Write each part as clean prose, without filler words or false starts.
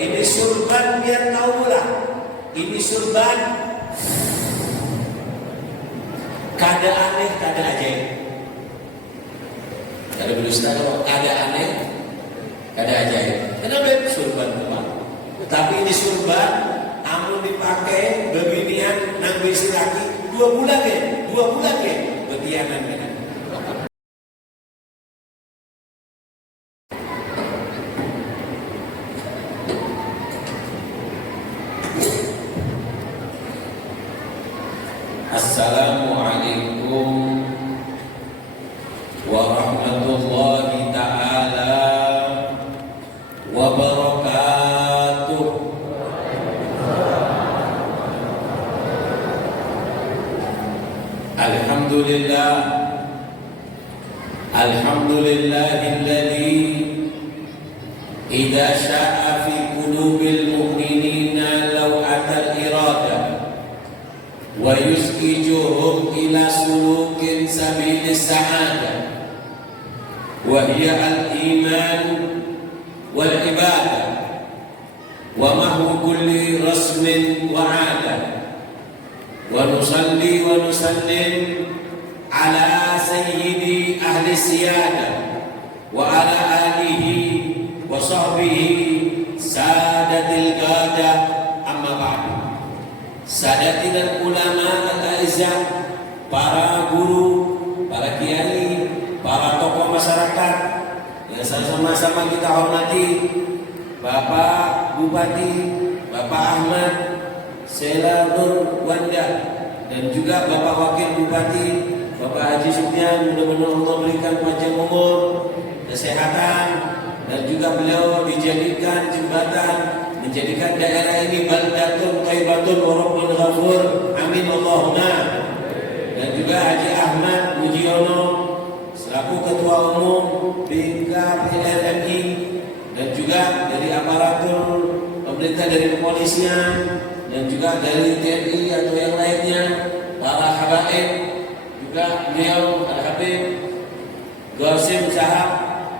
Ini surban biar tahu pula. Ini surban kada aneh, kada ajaib. Kada berdusta kalau kada aneh, kada ajaib. Kenapa surban teman? Tapi ini surban amun dipakai bebinian nang bisi laki 2 bulan ya, 2 bulan ya, betianan ya. Assalamualaikum warahmatullahi ta'ala wabarakatuh. Alhamdulillah, alhamdulillahilladzi idza sya'a fi qulubil mu'minina law atal iradah wa yusqijuhum ila sulukin sabilis sa'adah wa hiya al-iman wal ibadah wa mahwu kulli rasmin wa 'adah wa nusalli wa nusallim ala sayyidi ahli siyadah wa ala alihi wa sahbihi sadatil qadah amma ba'du. Sadati dan ulama al-a'izzah, para guru, para kiai, para tokoh masyarakat yang sama-sama kita hormati, Bapak Bupati, Bapak Ahmad Sela Nur Wanda, dan juga Bapak Wakil Bupati, Bapak Haji Sufyan, mudah-mudahan Allah berikan panjang umur, kesehatan, dan juga beliau dijadikan jembatan, menjadikan daerah ini baldatun thayyibatun wa rabbun ghafur. Amin Allahumma. Dan juga Haji Ahmad Mujiono selaku Ketua Umum BKPLMI, dan juga dari aparatur pemerintah, dari kepolisian, dan juga dari TNI atau yang lainnya, para habaib, juga beliau Al-Habib Qasim Sahab,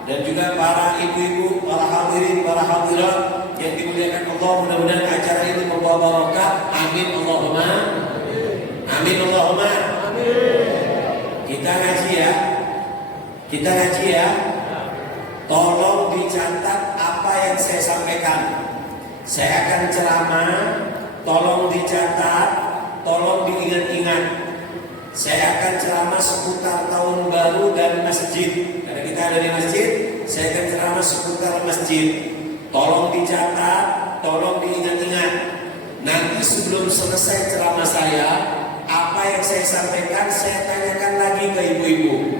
dan juga para ibu-ibu, para hadirin, para hadirat yang dimuliakan Allah. Mudah-mudahan acara ini membawa barokah. Amin Allahumma. Amin Allahumma. Kita ngaji ya. Kita ngaji ya. Tolong dicatat apa yang saya sampaikan. Saya akan ceramah. Tolong dicatat, tolong diingat-ingat. Saya akan ceramah seputar tahun baru dan masjid. Karena kita ada di masjid, saya akan ceramah seputar masjid. Tolong dicatat, tolong diingat-ingat. Nanti sebelum selesai ceramah saya, apa yang saya sampaikan, saya tanyakan lagi ke ibu-ibu.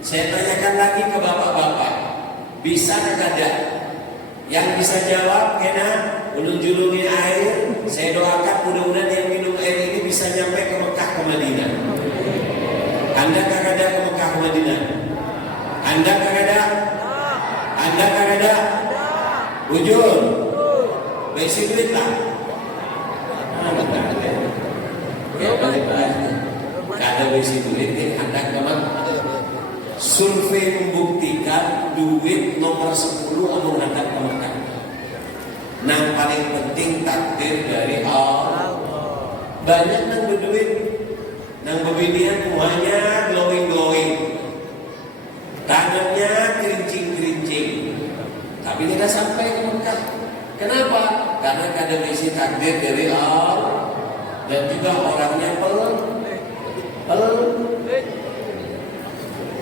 Saya tanyakan lagi ke bapak-bapak. Bisa tidak? Yang bisa jawab, kena ulun julungi air. Saya doakan mudah-mudahan yang minum air ini bisa nyampe ke Mekah, ke Madinah. Anda kagak ke Mekah, ke Madinah? Anda kagak? Anda kagak? Ujur, besi duit lah. Kada besi duit, Anda kemana? Survei membuktikan duit nomor 10 amun Anda ke Mekah. Yang paling penting takdir dari Allah. Banyak yang berduit, yang berbinian semuanya glowing-glowing, tangannya kerincing-kerincing, tapi tidak sampai ke Mekah. Kenapa? Karena kada misi takdir dari Allah, dan juga orangnya pelan.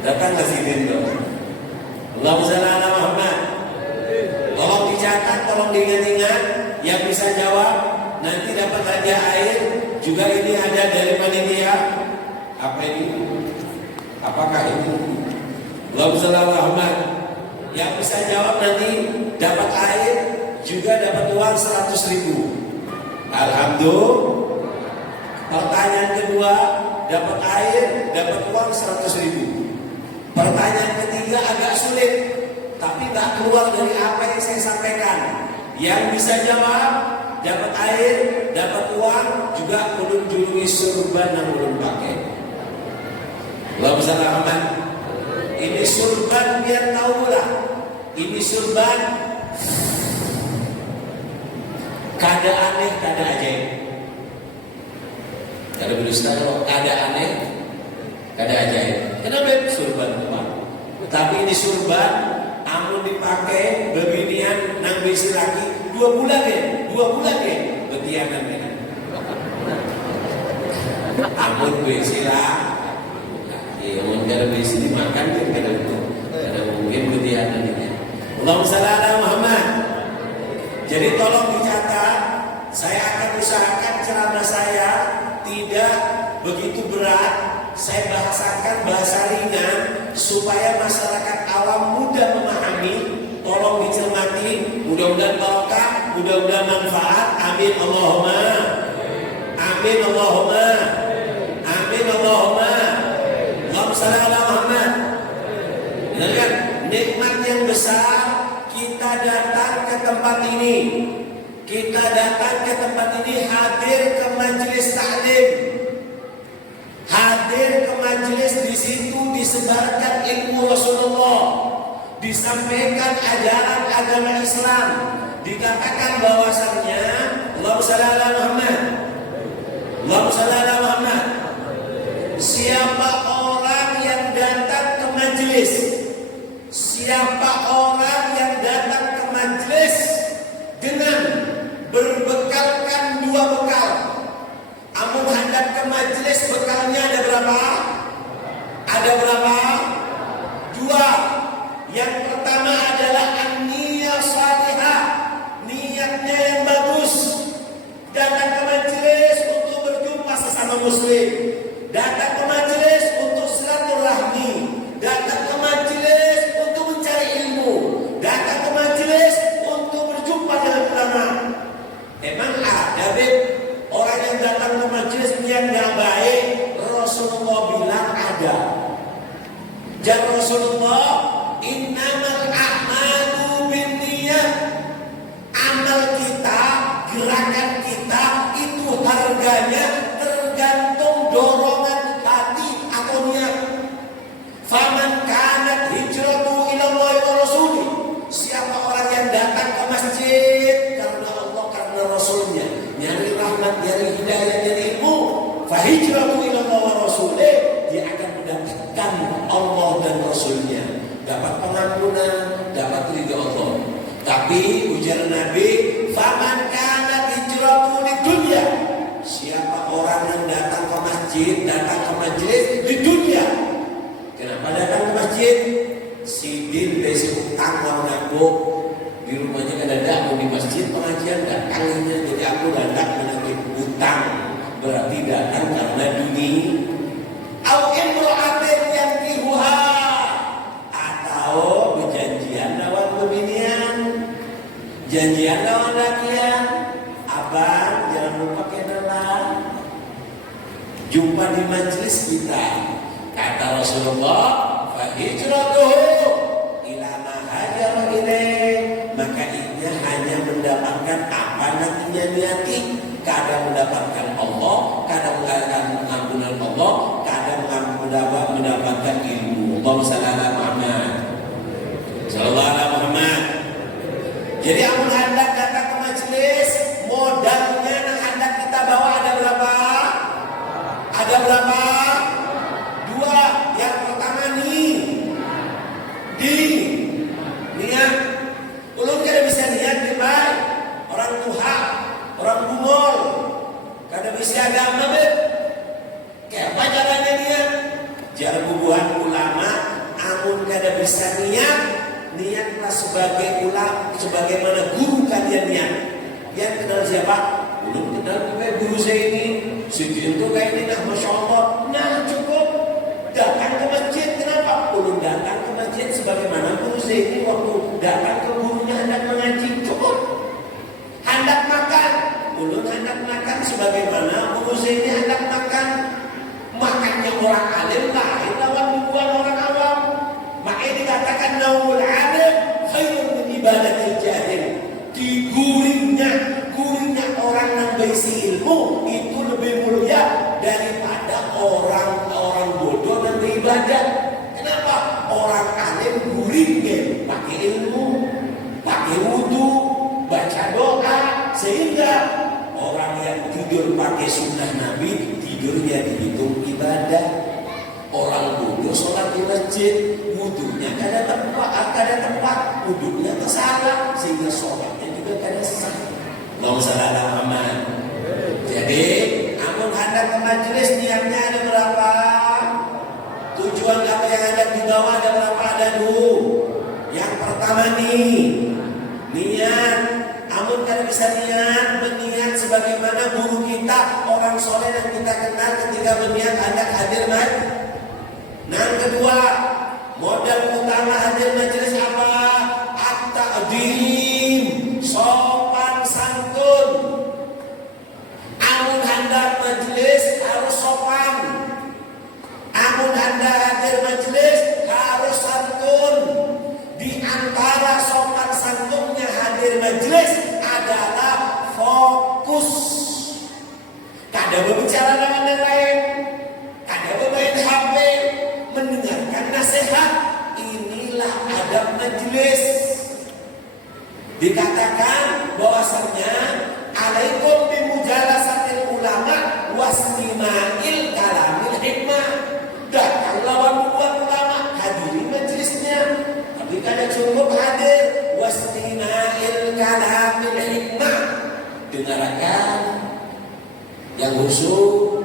Datang ke sini dong. Allahumma shalli ala Muhammad. Tolong dicatat, tolong diingat-ingat. Yang bisa jawab nanti dapat hadiah air. Juga ini ada dari panitia. Apa ini? Apakah itu? Allahumma shalli ala Muhammad. Yang bisa jawab nanti dapat air, juga dapat uang 100.000. Alhamdulillah. Pertanyaan kedua, dapat air, dapat uang 100.000. Pertanyaan ketiga agak sulit, tapi tak keluar dari apa yang saya sampaikan. Yang bisa jawab dapat air, dapat uang, juga ulun julungi surban yang ulun pakai. Allahumma shalli ala Muhammad. Ini surban biar tahu lah. Ini surban Kada aneh, kada ajaib. Kada berdusta kalau kada aneh, kada ajaib. Kenapa surban teman? Tapi ini surban amun dipakai bebinian nang besi lagi 2 bulan ya, 2 bulan ya, betianan ya. Amun besi lah, ya amun kada besi dimakan kan kada itu, kada mungkin betianan ini. Allahumma shalli ala Muhammad. Jadi tolong dicatat, saya akan usahakan ceramah saya tidak begitu berat. Saya bahasakan bahasa ringan supaya masyarakat awam mudah memahami. Tolong dicermati, mudah-mudahan barokah, mudah-mudahan manfaat. Amin Allahumma. Amin Allahumma. Amin Allahumma. Allahumma shalli ala Muhammad. Benar kan? Nikmat yang besar kita datang ke tempat ini. Kita datang ke tempat ini hadir ke majelis taklim. Hadir ke majelis, di situ disebarkan ilmu Rasulullah, disampaikan ajaran agama Islam, dikatakan bahwasannya Allahumma shalli ala Muhammad. Allahumma shalli ala Muhammad. Siapa orang yang datang ke majelis, siapa orang yang datang ke majelis dengan berbekalkan 2 bekal. Amun hendak ke majelis bekalnya ada berapa? Ada berapa? 2. Yang pertama adalah an-niyah salihah, niatnya yang bagus. Datang ke majelis untuk berjumpa sesama muslim. Datang ke majelis untuk silaturahmi. Datang ke majelis untuk mencari ilmu. Datang ke majelis untuk berjumpa dengan ulama. Emang ada orang yang datang ke majelis yang gak baik? Rasulullah bilang ada. Dan Rasulullah, innamal a'malu binniyat. Amal kita, gerakan kita itu harganya tergantung dorongan hati atau niat. Faman kanat hijratu ila Allah wa rasulih. Siapa orang yang datang ke masjid karena Allah, karena Rasulnya, nyari rahmat, nyari hidayah, nyari ilmu, fa hijratu ila Allah wa rasulih, dia akan mendapatkan Allah dan Rasulnya, dapat pengampunan, dapat ridha Allah. Tapi ujar Nabi, faman kanat hijratu lid dunya. Siapa orang yang datang ke masjid, datang ke majelis di dunia. Kenapa datang ke masjid? Sidin besi utang lawan aku di rumahnya kan ada, mau di masjid pengajian datangnya, jadi aku datang menagih utang, berarti datang karena dunia. Au imra'atin yang kihuha, atau berjanjian lawan pembinian, janjian lawan lakian. Abang jangan lupa kenalan, jumpa di majelis kita. Kata Rasulullah, fa hijratuhu ila ma hajara ilaih. Maka ia hanya mendapatkan apa nantinya niati. Kadang mendapatkan Allah, kadang mendapatkan ampunan Allah, kadang mendapatkan ilmu. Allahumma shalli ala Muhammad. Sallallahu alaihi Muhammad. Jadi amun hendak datang ke majelis, modalnya yang hendak kita bawa ada berapa? Ada berapa? 2. Yang pertama nih, niat. Ulun kada bisa niat di baik. Orang tuha, orang bungol, kada bisa agama bet. Kayak apa caranya niat? Jar bubuhan ulama, amun kada bisa niat, niatlah sebagai ulama, sebagaimana guru kalian niat. Yang kenal siapa? Ulun kenal kayak guru saya ini. Sidin tuh kayak ini, nah masya Allah, nah cukup. Datang ke masjid, kenapa? Ulun datang ke masjid sebagaimana guru saya ini waktu datang ke gurunya hendak mengaji, cukup. Hendak makan, ulun hendak makan sebagaimana guru saya ini hendak makan. Makannya orang alim lain lawan bukan orang awam. Makanya dikatakan naumul alim khairun min ibadatil jahil. Guringnya orang yang berisi ilmu itu lebih mulia daripada orang bodoh dan beribadah. Kenapa? Orang alim guringnya pakai ilmu, pakai wudu, baca doa, Sehingga orang yang tidur pakai sunnah Nabi, tidurnya dihitung ibadah. Orang bodoh sholat di masjid, wudunya kada tempat, wudhunya tersalah, sehingga sholatnya juga kada sah. Nggak salah Muhammad. Jadi, amun hendak ke majelis niatnya ada berapa? Tujuan apa yang ada di bawah ada berapa? Ada dulu. Yang pertama nih, niat. Amun kada bisa niat, berniat sebagaimana guru kita, orang soleh yang kita kenal ketika berniat hendak hadir majelis. Yang kedua, modal utama hadir majelis apa? At-ta'dim, sopan santun. Amun hendak majelis harus sopan. Amun hendak hadir majelis harus santun. Di antara sopan santunnya hadir majelis adalah fokus. Kada berbicara dengan yang lain, kada bermain HP, mendengarkan nasihat. Inilah adab majelis. Dikatakan bahwasanya alaikum bimujalasatil ulama wastima'il kalamil hikmah. Datanglah membuat ulama, hadiri majelisnya. Tapi kada cukup hadir, wastima'il kalamil hikmah. Dengarkan yang khusyuk,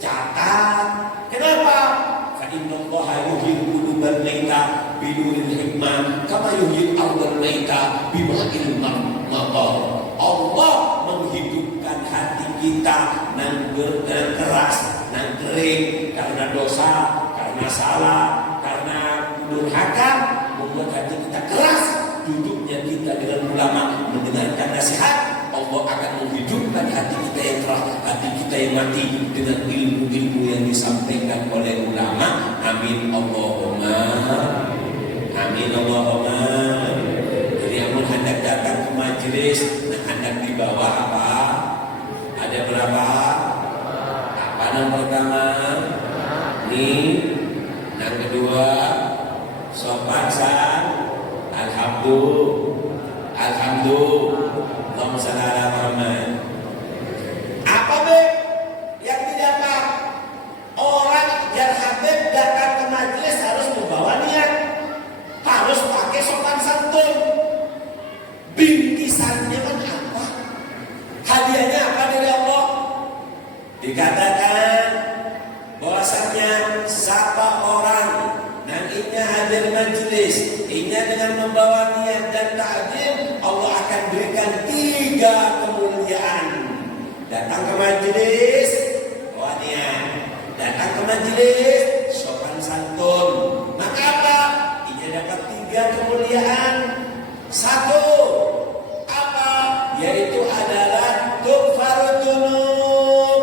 catat. Kenapa? Innallaha yuhyil qulubal maita binuril hikmah kama yuhyil ardal maita bima'il matar. Allah menghidupkan hati kita nan keras, nan kering karena dosa, karena salah, karena durhaka, membuat hati kita keras. Duduknya kita dengan ulama mendengarkan nasihat, Allah akan menghidupkan hati kita yang keras, hati kita yang mati dengan ilmu-ilmu yang disampaikan oleh ulama. Amin Allahumma, amin Allahumma. Jadi yang hendak datang ke majelis, hendak dibawa apa? Ada berapa? Apa yang pertama? Nih, yang kedua sopan san. Alhamdulillah. Allahumma shalli ala Muhammad. Apa be yang didapat? Orang yang habib datang ke majelis harus membawa niat, harus pakai sopan santun. Bingkisannya kan apa? Hadiahnya apa dari Allah? Dikatakan bahwasanya siapa orang nantinya hadir majelis, inya dengan membawa niat dan ta'zim, Allah akan berikan 3 kemuliaan. Datang ke majelis, bawa niat. Datang ke majelis, sopan santun. Maka apa? Inya dapat 3 kemuliaan. 1, apa? Yaitu adalah tughfarud dzunub,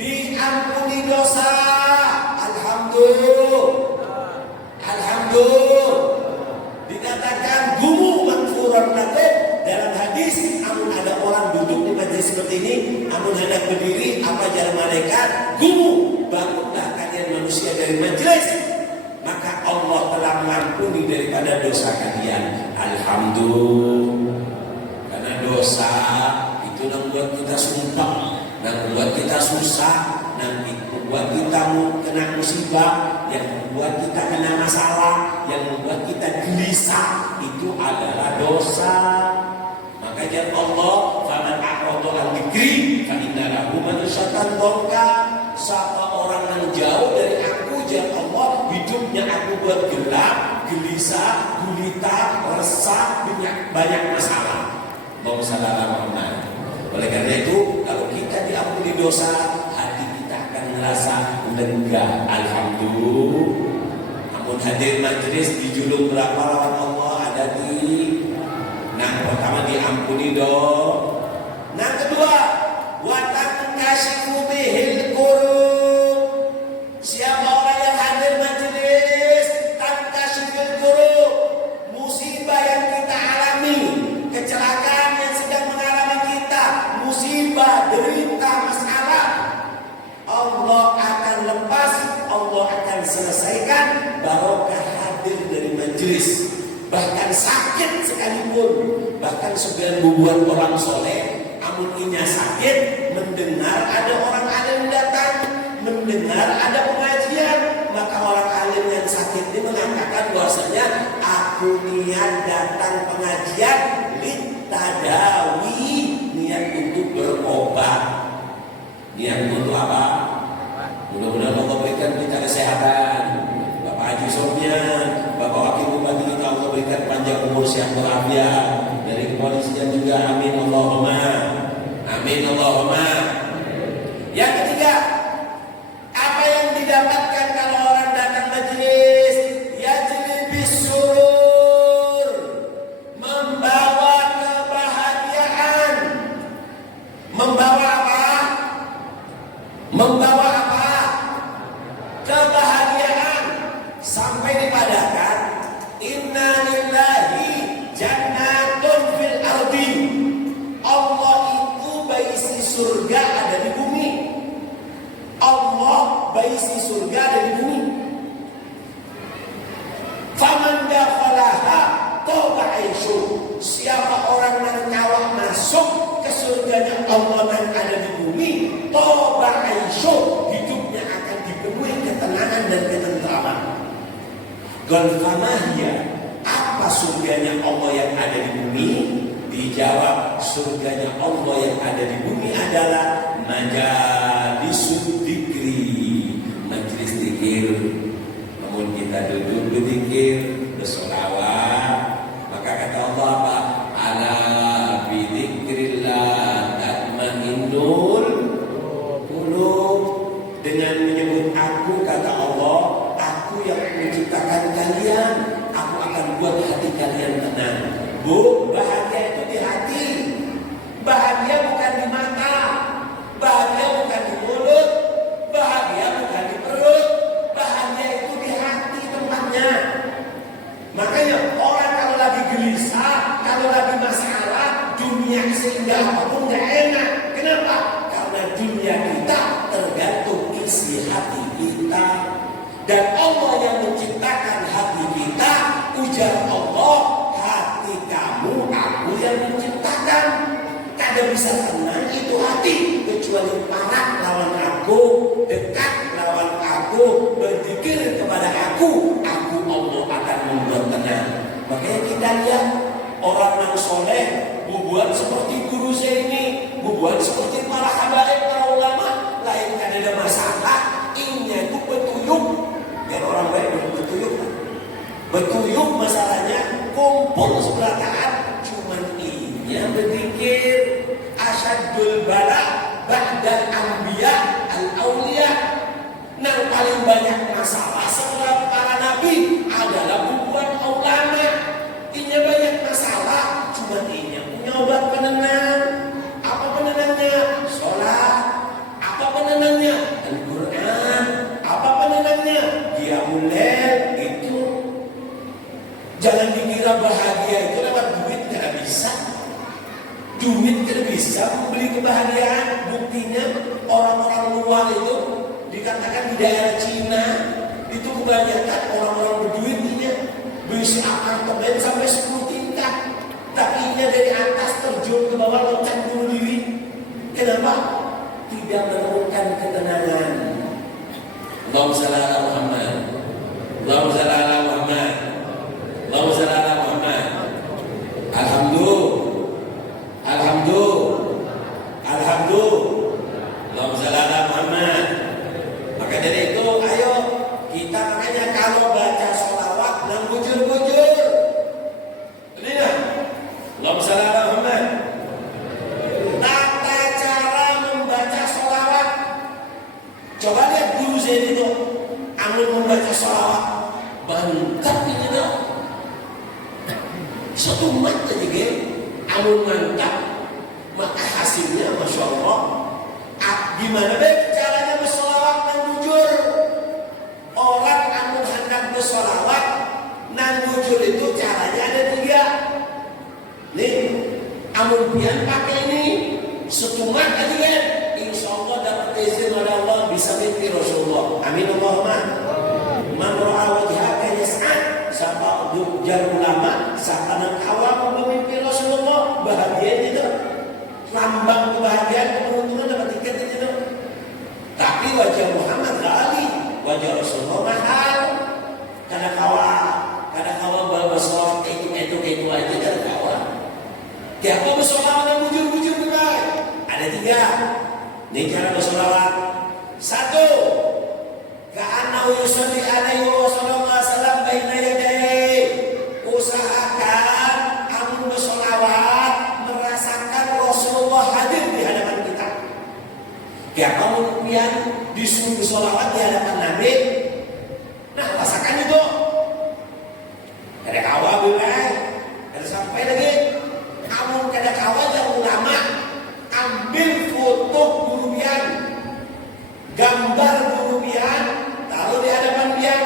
diampuni dosa. Alhamdulillah. Dikatakan gumu maghfuran lakum. Dalam hadis, amun ada orang duduk di majelis seperti ini, amun hendak berdiri, apa jalan malaikat? Gumu, bangunlah kalian manusia dari majelis, maka Allah telah mengampuni daripada dosa kalian. Alhamdulillah. Karena dosa itu yang membuat kita sumpah, yang membuat kita susah, yang membuat kita kena musibah, yang membuat kita kena masalah, yang membuat kita gelisah, itu adalah dosa. Makanya Allah, "Faman a'rada 'an dzikri fa inna lahu ma'isatan dhanka." Siapa orang yang jauh dari aku, jangan Allah, hidupnya aku buat gelap, gelisah, gulita, resah, banyak masalah. Allahumma shalli ala Muhammad. Oleh karena itu, kalau kita diampuni dosa, hati kita akan merasa lega. Alhamdulillah. Namun hadir majelis dijulung berapa lawan Allah? Ada di pertama diampuni dong. Kedua, wa tankashifu bihil qurub. Siapa orang yang hadir majelis, tankashifil qurub, musibah yang kita alami, kecelakaan yang sedang mengalami kita, musibah, derita, masalah, Allah akan lepas, Allah akan selesaikan. Barokah hadir dari majelis. Bahkan sakit sekalipun, bahkan sebagian bubuhan orang soleh walaupun inya sakit, mendengar ada orang alim datang, mendengar ada pengajian, maka orang alim yang sakit ini mengatakan bahwasanya aku niat datang pengajian litadawi, niat untuk berobat. Niat untuk apa? Mudah-mudahan Allah berikan kita kesehatan. Bapak Haji Sofyan, Bapak Wakil Bupati kita Allah berikan panjang umur sehat walafiat. Dari kepolisian juga, amin Allahumma. Amin Allahumma. Yang ketiga, apa yang didapatkan kalau orang datang majelis? Yajlibis surur, membawa kebahagiaan. Membawa apa? Membawa apa? Kebahagiaan. Sampai dipadahkan, inna lillahi jannatun fil ardi. Allah itu baisi surga ada di bumi. Allah baisi surga ada di bumi. Faman dakhalaha taba aisyu. Siapa orang yang nyawa masuk ke surganya Allah yang ada di bumi, taba aisyu, hidupnya akan dipenuhi ketenangan dan ketentraman. Golfamahia, apa surganya Allah yang ada di bumi? Dijawab, surganya Allah yang ada di bumi adalah majalisul dzikri, majelis zikir. Namun kita duduk berzikir, bersolawat, maka kata Allah apa? Ala bidzikrillah tatmainnul qulub. Dengan menyebut aku, kata Allah, aku yang menciptakan kalian, aku akan buat hati kalian tenang. Bu, bahagia itu di hati. Bahagia bukan di mata. Bahagia bukan di mulut. Bahagia bukan di perut. Bahagia itu di hati tempatnya. Makanya orang kalau lagi gelisah, kalau lagi masalah, dunia sehingga apapun gak enak. Kenapa? Karena dunia kita tergantung isi hati kita. Dan Allah yang menciptakan hati kita, ujar Allah, hati kamu, aku yang menciptakan. Kada bisa tenang itu hati, kecuali panak lawan aku, dekat lawan aku, berzikir kepada aku Allah akan membuat tenang. Makanya kita lihat orang yang soleh, buat seperti guru saya ini, buat seperti para habaib, para ulama, lain kan ada masalah, ini itu betuyuk. Dan orang baik betuyuk, betuyuk masalahnya, kumpul sebelakaan, cuman ini yang berzikir. Asyadul bala ba'dal anbiya al-awliya. Yang paling banyak masalah setelah para nabi adalah bubuan ulama. Ini banyak masalah, cuma ini punya obat penenang. Apa penenangnya? Sholat. Apa penenangnya? Al-Quran. Apa penenangnya? Qiyamul lail. Itu. Jangan dikira bahagia itu lewat duit, tidak bisa. Duit tidak bisa membeli kebahagiaan. Buktinya orang-orang luar itu dikatakan di daerah Cina itu kebanyakan orang-orang berduitnya bisa apartemen sampai 10 tingkat, tapi ini dari atas terjun ke bawah loncat bunuh diri. Kenapa? Tidak menemukan ketenangan. Allahumma shalli ala Muhammad. Allahumma shalli ala Muhammad. Allahumma shalli ala Muhammad. Alhamdulillah. Allahumma shalli ala Muhammad. Maka dari itu, ayo kita makanya kalau baca sholawat dan bujur-bujur, lihat, Allahumma shalli ala Muhammad. Tata cara membaca sholawat. Coba lihat guru saya itu, amun membaca sholawat, mantap ini dong. Satu mat aja gitu, amun mantap, maka hasilnya masya Allah. Gimana deh caranya bersolawat dan bujur? Orang amun hendak bersolawat dan bujur itu caranya ada 3. Nih, amun pian pakai ini setumat aja kan, insya Allah dapat izin oleh Allah bisa mimpi Rasulullah. Amin Allahumma. Man ra'a wajhaka yas'ad, siapa jar ulama, siapa nak awam memimpi Rasulullah, bahagia itu. Lambang Tapi wajah Muhammad ghali, wajah Rasulullah mahal. Kada kawa bersolawat itu aja kada kawa. Tiapa bersolawat yang bujur-bujur baik. Ada 3. Ini cara bersolawat. 1. Ka'annahu yusalli alaihi wa sallallahu alaihi wasallam baina yadayhi. Usahakan amun bersolawat merasakan Rasulullah hadir di hadapan kita. Tiapa kemudian disuruh bersolawat di hadapan Nabi. Nah, rasakan itu. Kada kawa bilang, kada sampai lagi. Kamu kada kawa jangan ulama ambil foto gurubian, gambar gurubian, taruh di hadapan bian,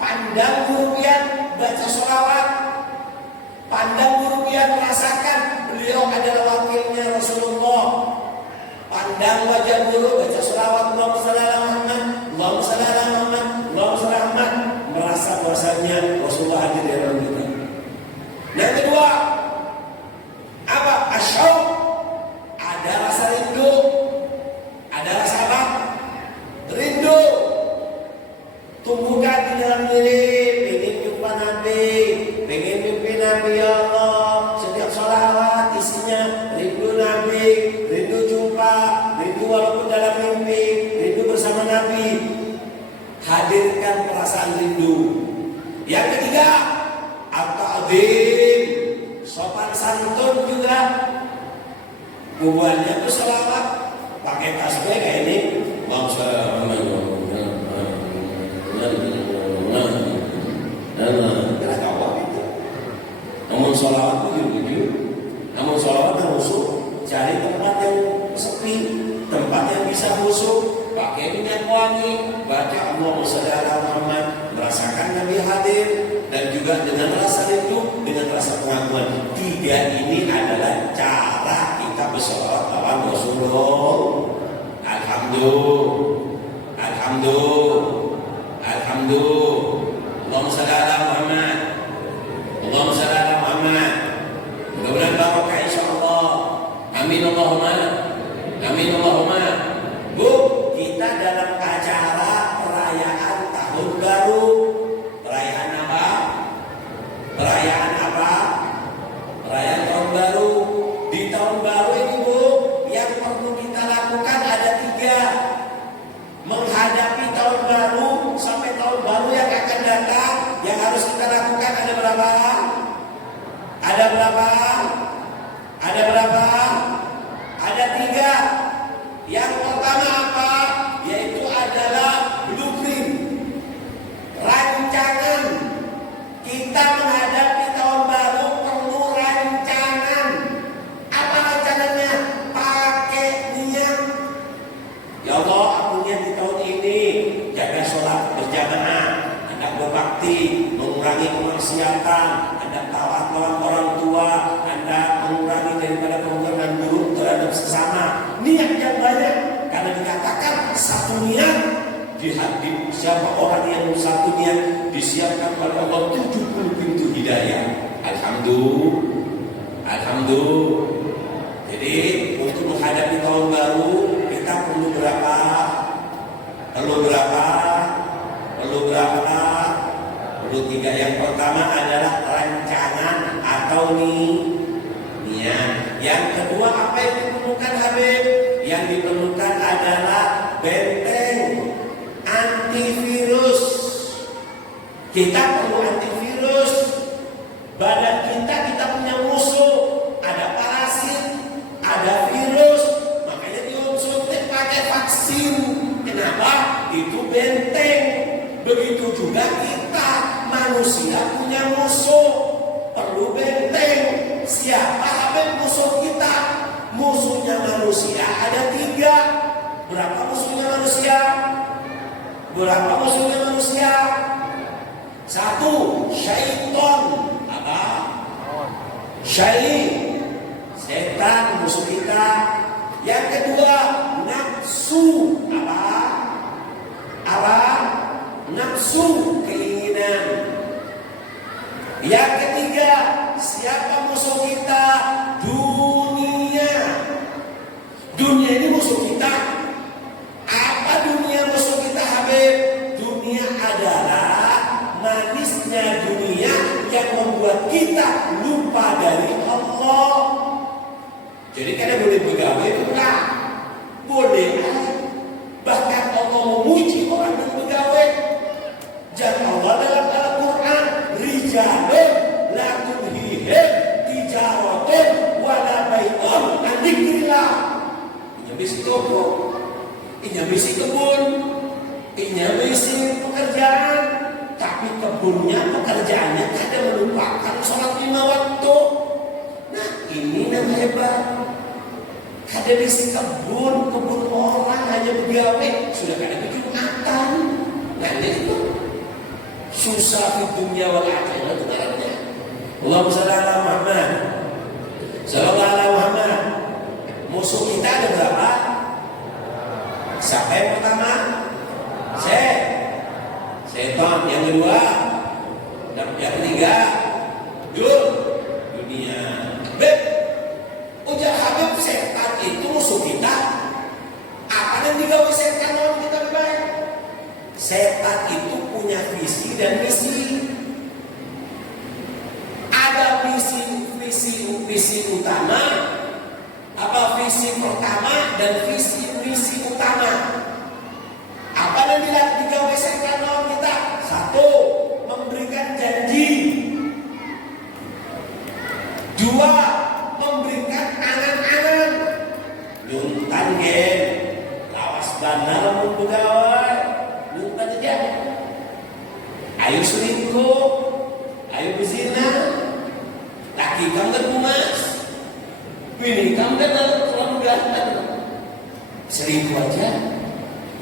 pandang gurubian, baca sholawat, pandang gurubian, merasakan beliau adalah wakilnya Rasulullah. Pandang wajah guru, baca sholawat, Allahumma shalli ala Muhammad, Allahumma shalli ala Muhammad, Allahumma shalli ala Muhammad, merasa bahwasanya Rasulullah hadir di dalam kita. Yang kedua, apa? Asyauq. Ada rasa rindu, ada rasa apa? Rindu. Tumbuhkan di dalam diri, pengen jumpa Nabi, pengen mimpi Nabi, ya Allah. Setiap sholawat isinya rindu Nabi, rindu jumpa, rindu walaupun dalam mimpi, rindu bersama Nabi. Hadirkan perasaan rindu. Yang ketiga, at-ta'zim, sopan santun juga. Bubuhannya itu selawat pakai tasbih kayak ini. Kira kawan itu. Namun selawat bujur-bujur. Namun selawat khusyuk. Cari tempat yang sepi, tempat yang bisa khusyuk. Pakai minyak wangi, baca Allahumma shalli ala Muhammad, merasakan Nabi hadir, dan juga dengan rasa rindu, dengan rasa pengakuan. 3 ini adalah cara kita bersolawat lawan Rasulullah. Alhamdulillah. Allahumma shalli ala Muhammad, Allahumma shalli ala Muhammad. Mudah-mudahan barokah insyaallah. Amin Allahumma. Bu, kita dalam acara perayaan tahun baru. Perayaan apa? Perayaan tahun baru. Di tahun baru ini, Bu, yang perlu kita lakukan ada 3. Menghadapi tahun baru sampai tahun baru yang akan datang, yang harus kita lakukan ada berapa? Ada 3. Yang pertama apa? Yaitu adalah blueprint, rancangan. Kita menghadapi tahun baru perlu rancangan. Apa rancangannya? Pakai niat. Ya Allah, aku niat di tahun ini jaga sholat berjamaah, hendak berbakti, mengurangi kemaksiatan, hendak taat lawan orang tua, hendak mengurangi daripada perbuatan buruk terhadap sesama. Niat yang banyak, karena dikatakan satu niat di hati siapa orang yang satu niat disiapkan oleh Allah 70 pintu hidayah. Alhamdulillah. Jadi untuk menghadapi tahun baru kita perlu berapa? Perlu 3. Yang pertama adalah rancangan atau niat. Yang kedua, apa yang diperlukan, Habib? Yang diperlukan adalah benteng antivirus. Kita perlu antivirus. Badan kita punya musuh. Ada parasit, ada virus. Makanya disuntik pakai vaksin. Kenapa? Itu benteng. Begitu juga kita, manusia punya musuh. Perlu benteng. Siapa Habib musuh kita? Musuhnya manusia ada 3. Berapa musuhnya manusia? 1. Syaitan. Apa? Setan musuh kita. Yang kedua, nafsu. Apa? Nafsu, keinginan. Yang ketiga, siapa musuh kita? Dunia. Dunia ini musuh kita. Apa Jadi kada boleh begawe itu enggak. Boleh. Bahkan Allah memuji orang yang begawe. Jangan Allah dalam Al-Quran, rijalun la tulhihim tijaratun wala bai'un an dzikrillah. Inya toko, inya kebun, inya pekerjaan, tapi kebunnya pekerjaannya kada melupakan sholat 5 waktu. Nah ini yang hebat. Kada bisi kebun orang hanya begawe sudah kada kejumatan. Nah itu susah di dunia wal akhirah itu caranya. Allahumma shalli ala Muhammad. Sallallahu alaihi Muhammad. Musuh kita ada berapa? Siapa yang pertama? Setan. Yang kedua? Dan yang ketiga? Dunia. Ujar Habib, setan itu musuh kita. Apa yang digawe setan lawan kita baik? Setan itu punya visi dan misi. Ada visi utama, apa visi pertama dan misi utama. Apa yang digawe setan lawan kita? 1. Memberikan janji. 2. Memberikan angan-angan. Nyuntan gen, lawas bandar mun pegawai. Nyuntan aja. Ayo selingkuh, ayo berzina. Laki kamu kan emas, bini kamu kan terlalu ganteng. Selingkuh aja.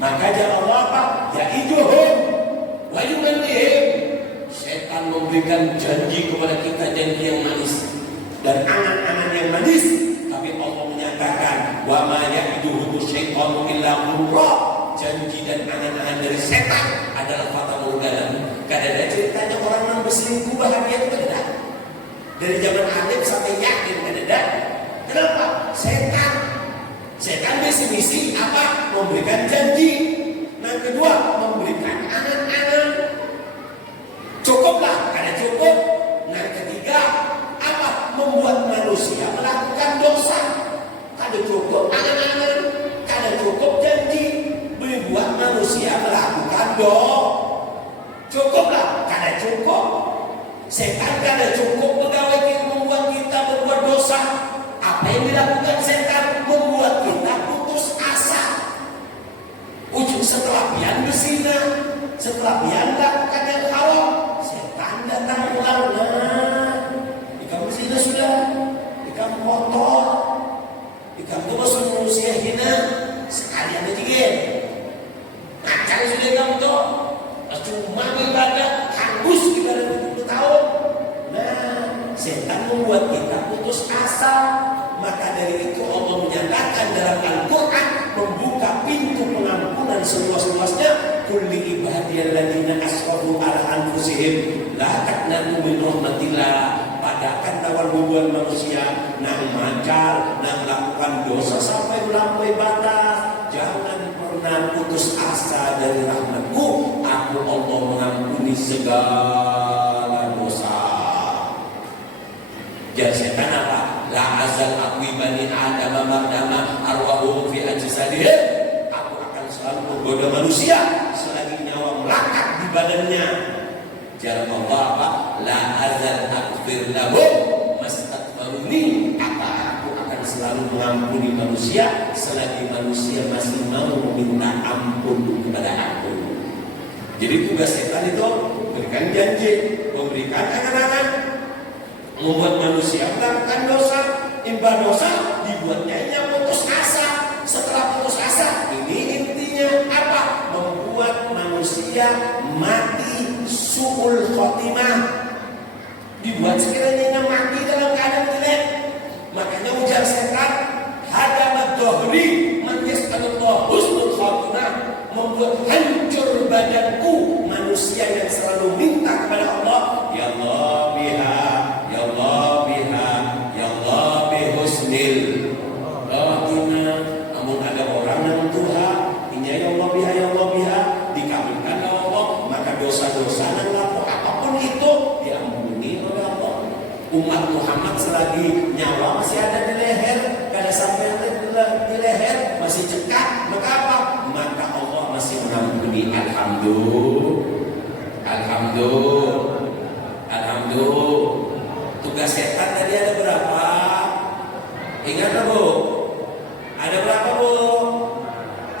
Maka jangan Allah apa? Ya ijuhum, wajubandihim. Setan memberikan janji kepada kita, janji yang manis dan angan-angan yang manis. Tapi Allah menyatakan, wa ma ya'iduhum syaitanu illa ghurura. Janji dan angan-angan dari setan adalah fata morgana. Kada ada ceritanya orang yang berselingkuh bahagia itu kada ada. Dari zaman Adem sampai yakin kada ada. Kenapa? Setan misi apa? Memberikan janji. Yang kedua, memberikan angan-angan. Cukuplah, kada cukup. Yang ketiga, apa? Membuat manusia melakukan dosa. Kada cukup angan-angan, kada cukup janji, membuat manusia melakukan dosa. Cukuplah, kada cukup. Setan kada cukup membuat kita berbuat dosa. Apa yang dilakukan setan? Membuat kita putus asa. Ujung setelah pian berzina, setelah pian lakukan yang haram, setan datang ulang. Kamu berzina sudah, kamu kotor, kamu masuk manusia hina, sekalian aja gini. Nakal sudah kamu tuh, cuma ibadah hangus kita 70 tahun. Nah, setan membuat kita putus asa. Maka dari itu Allah menyatakan dalam Al-Quran, membuka pintu pengampunan seluas-luasnya. Kulli ibadiyalladzina asrafu ala anfusihim la taqnatu min rahmatillah. Padakan tawar hubungan manusia nang macal, nang melakukan dosa sampai melampaui batas. Jangan pernah putus asa dari rahmatku. Aku Allah mengampuni segala dosa. Jangan setan apa? La azal akwi bani Adam mardama arwahum fi ajsadihim. Aku akan selalu menggoda manusia selagi nyawa melangkah di badannya. Jangan Allah apa? La azal aghfir lahum mastaghfiruni. Aku akan selalu mengampuni manusia selagi manusia masih mau meminta ampun kepada aku. Jadi tugas setan itu memberikan janji, memberikan angan-angan, membuat manusia melakukan dosa, imbal dosa, dibuatnya yang putus asa. Setelah putus asa, ini intinya apa? Membuat manusia mati su'ul khotimah. Dibuat sekiranya mati dalam keadaan jelek. Makanya ujar setan, hadamat dohri man yas'alullah husnul khotimah. Membuat hancur badanku manusia yang selalu minta kepada Allah, ya Allah biha, ya Allah biha, ya Allah bihusnil khotimah. Namun ada orang yang Tuhan, ini ya Allah biha, ya Allah biha, dikabulkan oleh Allah, maka dosa-dosa dan lapor apapun itu diampuni oleh Allah. Umat Muhammad selagi nyawa masih ada di leher, kada Bu? Ada berapa Bu?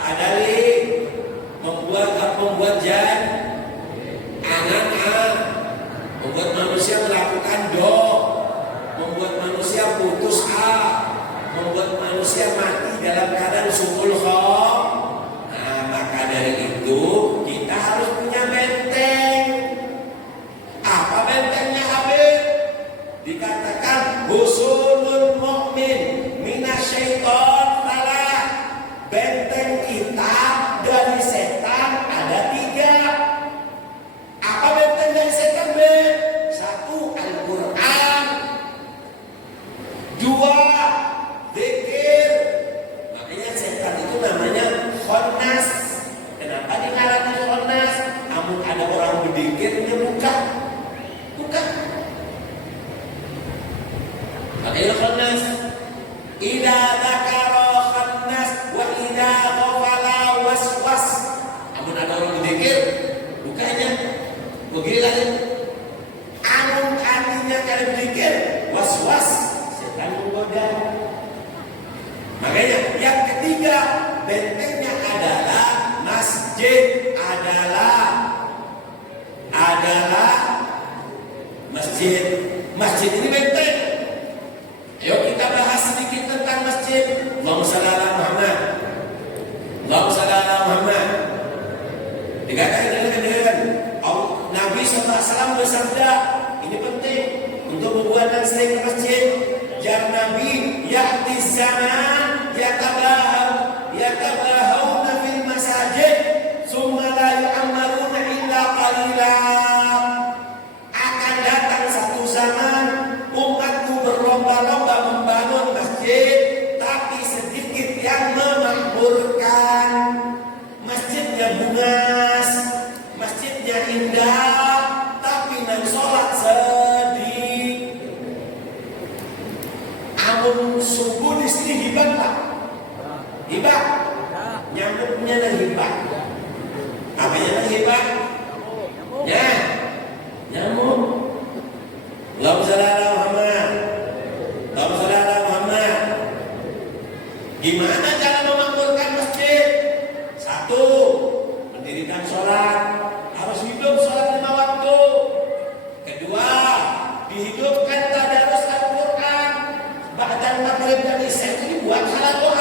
Ada membuat jan, angan membuat manusia melakukan do, membuat manusia putus membuat manusia mati dalam keadaan sukul khom. Nah, maka dari itu kita harus punya benteng. Apa bentengnya Habib? Dikatakan husulul mu'min minasyaiton talah. Benteng kita dari setan ada 3. Apa benteng dari setan, Ben? 1. Al-Quran. 2. Zikir. Makanya setan itu namanya khannas. Kenapa dinarani khannas? Namun ada orang berzikir dia bukan. Makanya khannas. Idza dzakara khannas wa idza ghafala waswas. Namun ada orang berzikir bukannya begini lagi. Amun artinya kalau berzikir waswas, setan menggoda. Makanya yang ketiga, bentengnya adalah masjid, adalah masjid. Masjid ini benteng. Ayo kita bahas sedikit tentang masjid. Allahumma shalli ala Muhammad. Allahumma shalli ala Muhammad. Dikatakan dengan Nabi SAW bersabda, ini penting untuk membuat dan sering ke masjid. Jar Nabi, ya'ti zaman yatabahawna fil masajid summa la yu'ammaruna illa qalila. Akan datang satu zaman umatku berlomba-lomba membangun masjid, tapi sedikit yang memakmurkan. Masjidnya bungas, masjidnya indah, tapi nang sholat sedih. Amun subuh di sini hibah tak? Hibah, nyamuknya dan hibah. Apanya dan hibah? Ya, nyamuk. Allahumma shalli ala Muhammad. Allahumma shalli ala Muhammad. Gimana cara memakmurkan masjid? 1. Mendirikan sholat. Harus hidup sholat 5 waktu. 2. Dihidupkan tadarus Al-Quran. Ba'dal maghrib dan isya itu dibuat halaqah.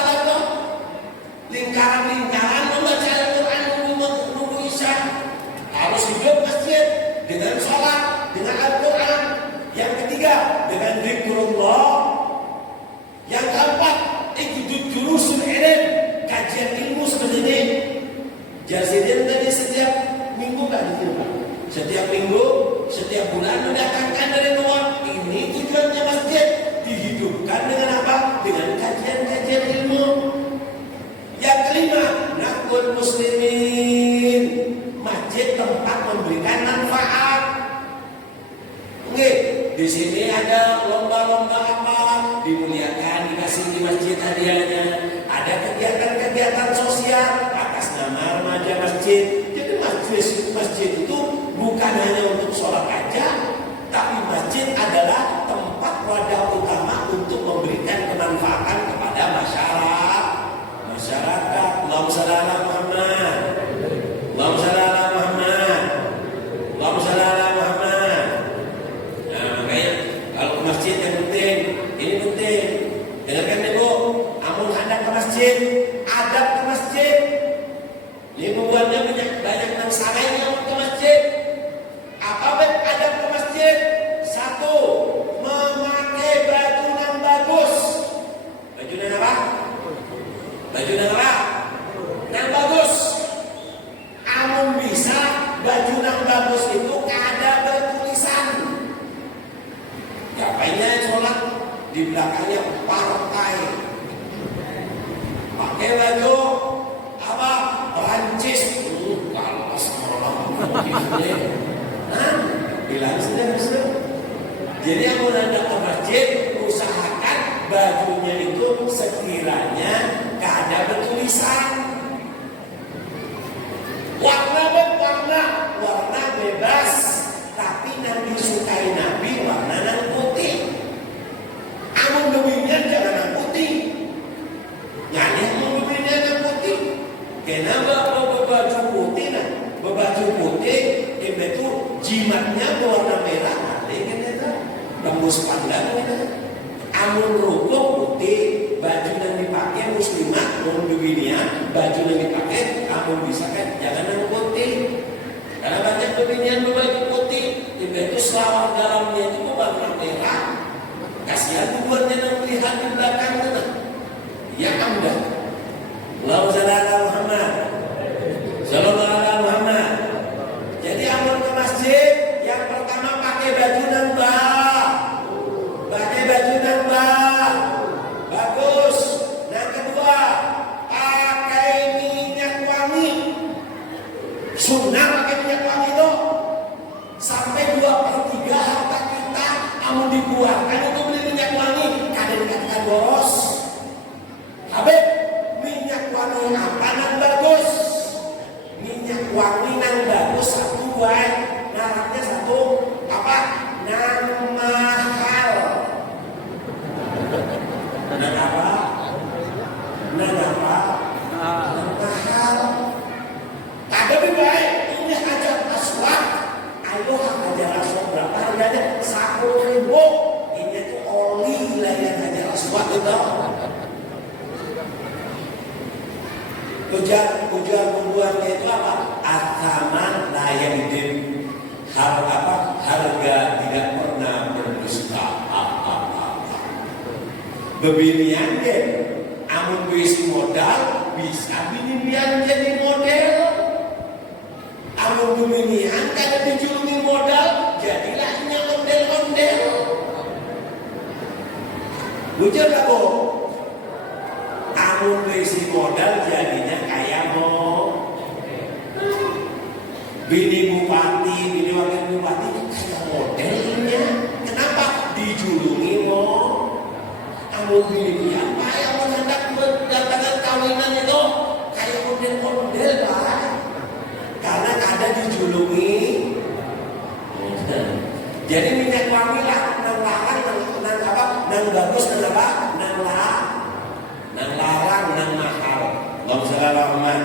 Lingkaran-lingkaran membaca Al-Quran nunggu isya. Harus hidup masjid dengan sholat, dengan Al-Quran. Yang ketiga, dengan zikrullah. Yang keempat, ikut jurusul ilm, kajian ilmu seperti ini. Jazidin tadi setiap minggu kan di sini, Pak. Setiap minggu, setiap bulan mendatangkan dari luar. Ini tujuannya masjid, dihidupkan dengan apa? Dengan kajian-kajian ilmu. Yang kelima, nakul muslimin. Masjid tempat memberikan manfaat. Oke, di sini ada lomba-lomba apa? Dimuliakan, dikasih di masjid hadiahnya. Ada kegiatan-kegiatan sosial atas nama remaja masjid. Jadi masjid itu bukan hanya untuk sholat aja, tapi masjid adalah tempat wadah utama untuk memberikan kemanfaatan kepada masyarakat. Allahumma shalli ala Muhammad. Allahumma shalli ala Muhammad. Allahumma shalli ala Muhammad. Nah, makanya kalau ke masjid yang penting, ini penting. Dengarkan nih Bu, amun hendak ke masjid, adab ke masjid. Ini membuatnya banyak yang salahnya ke masjid. Apa adab ke masjid? 1. Memakai baju yang bagus. Baju yang apa? Baju yang apa? Yang bagus. Amun bisa baju yang bagus itu ada bertulisan. Ngapainnya sholat di belakangnya partai. Pakai baju apa? Prancis. Kalau sama orang bilang sudah. Jadi yang mau datang ke masjid, usahakan bajunya itu sekiranya gak ada bertulisan. Warna bebas, tapi yang disukai Nabi warna yang putih. Amun lebihnya jangan yang putih, Kenapa berbaju putih nah? Berbaju putih itu jimatnya berwarna merah, ada kan? Tembus pandang kan? Amun rukuk putih, baju yang dipakai muslimat, amun dunia, baju yang dipakai, amun bisa kan? Jangan yang putih. Karena banyak kebinian berbaju putih, itu selawat dalamnya itu berwarna merah. Kasihan tujuannya yang melihat di belakang itu. Ya anda, Allahumma shalli ala Muhammad, sallallahu alaihi Muhammad. Jadi amun ke masjid, yang pertama pakai baju nambah, pakai baju nambah, bagus. Yang kedua, pakai minyak wangi, sunnah pakai minyak wangi itu. Sampai 2/3 harta kita, amun dibuangkan itu beli minyak wangi, kadang dikatakan boros. Habib, minyak wangi apa nang bagus? Minyak wangi nang bagus satu baik, naraknya satu apa? Nang mahal. Nang apa? Nang apa? Nang mahal. Ada lebih baik ini Hajar Aswad. Ayo Hajar Aswad berapa harganya? 10.000. Ini tuh oli lah yang Hajar Aswad itu. Tujuan pembuatnya itu apa? Akaman layakidin. Harga tidak pernah berdusta. Bebinian deh. Amun bisi modal bisa binian jadi model. Amun bebinian kada dijulungi modal jadilah ini ondel-ondel. Bujur gak bu? Amun bisi modal jadinya kayak mau bini bupati, bini wakil bupati kayak modelnya. Kenapa? Dijulungi mau. Amun bini apa yang mendadak mendatangkan kawinan itu kayak model-model pak. Karena ada dijulungi. Jadi minyak wangi lah, nang larang, nang apa, nang bagus, nang apa, nang larang, nang mahal. Allahumma shalli ala Muhammad.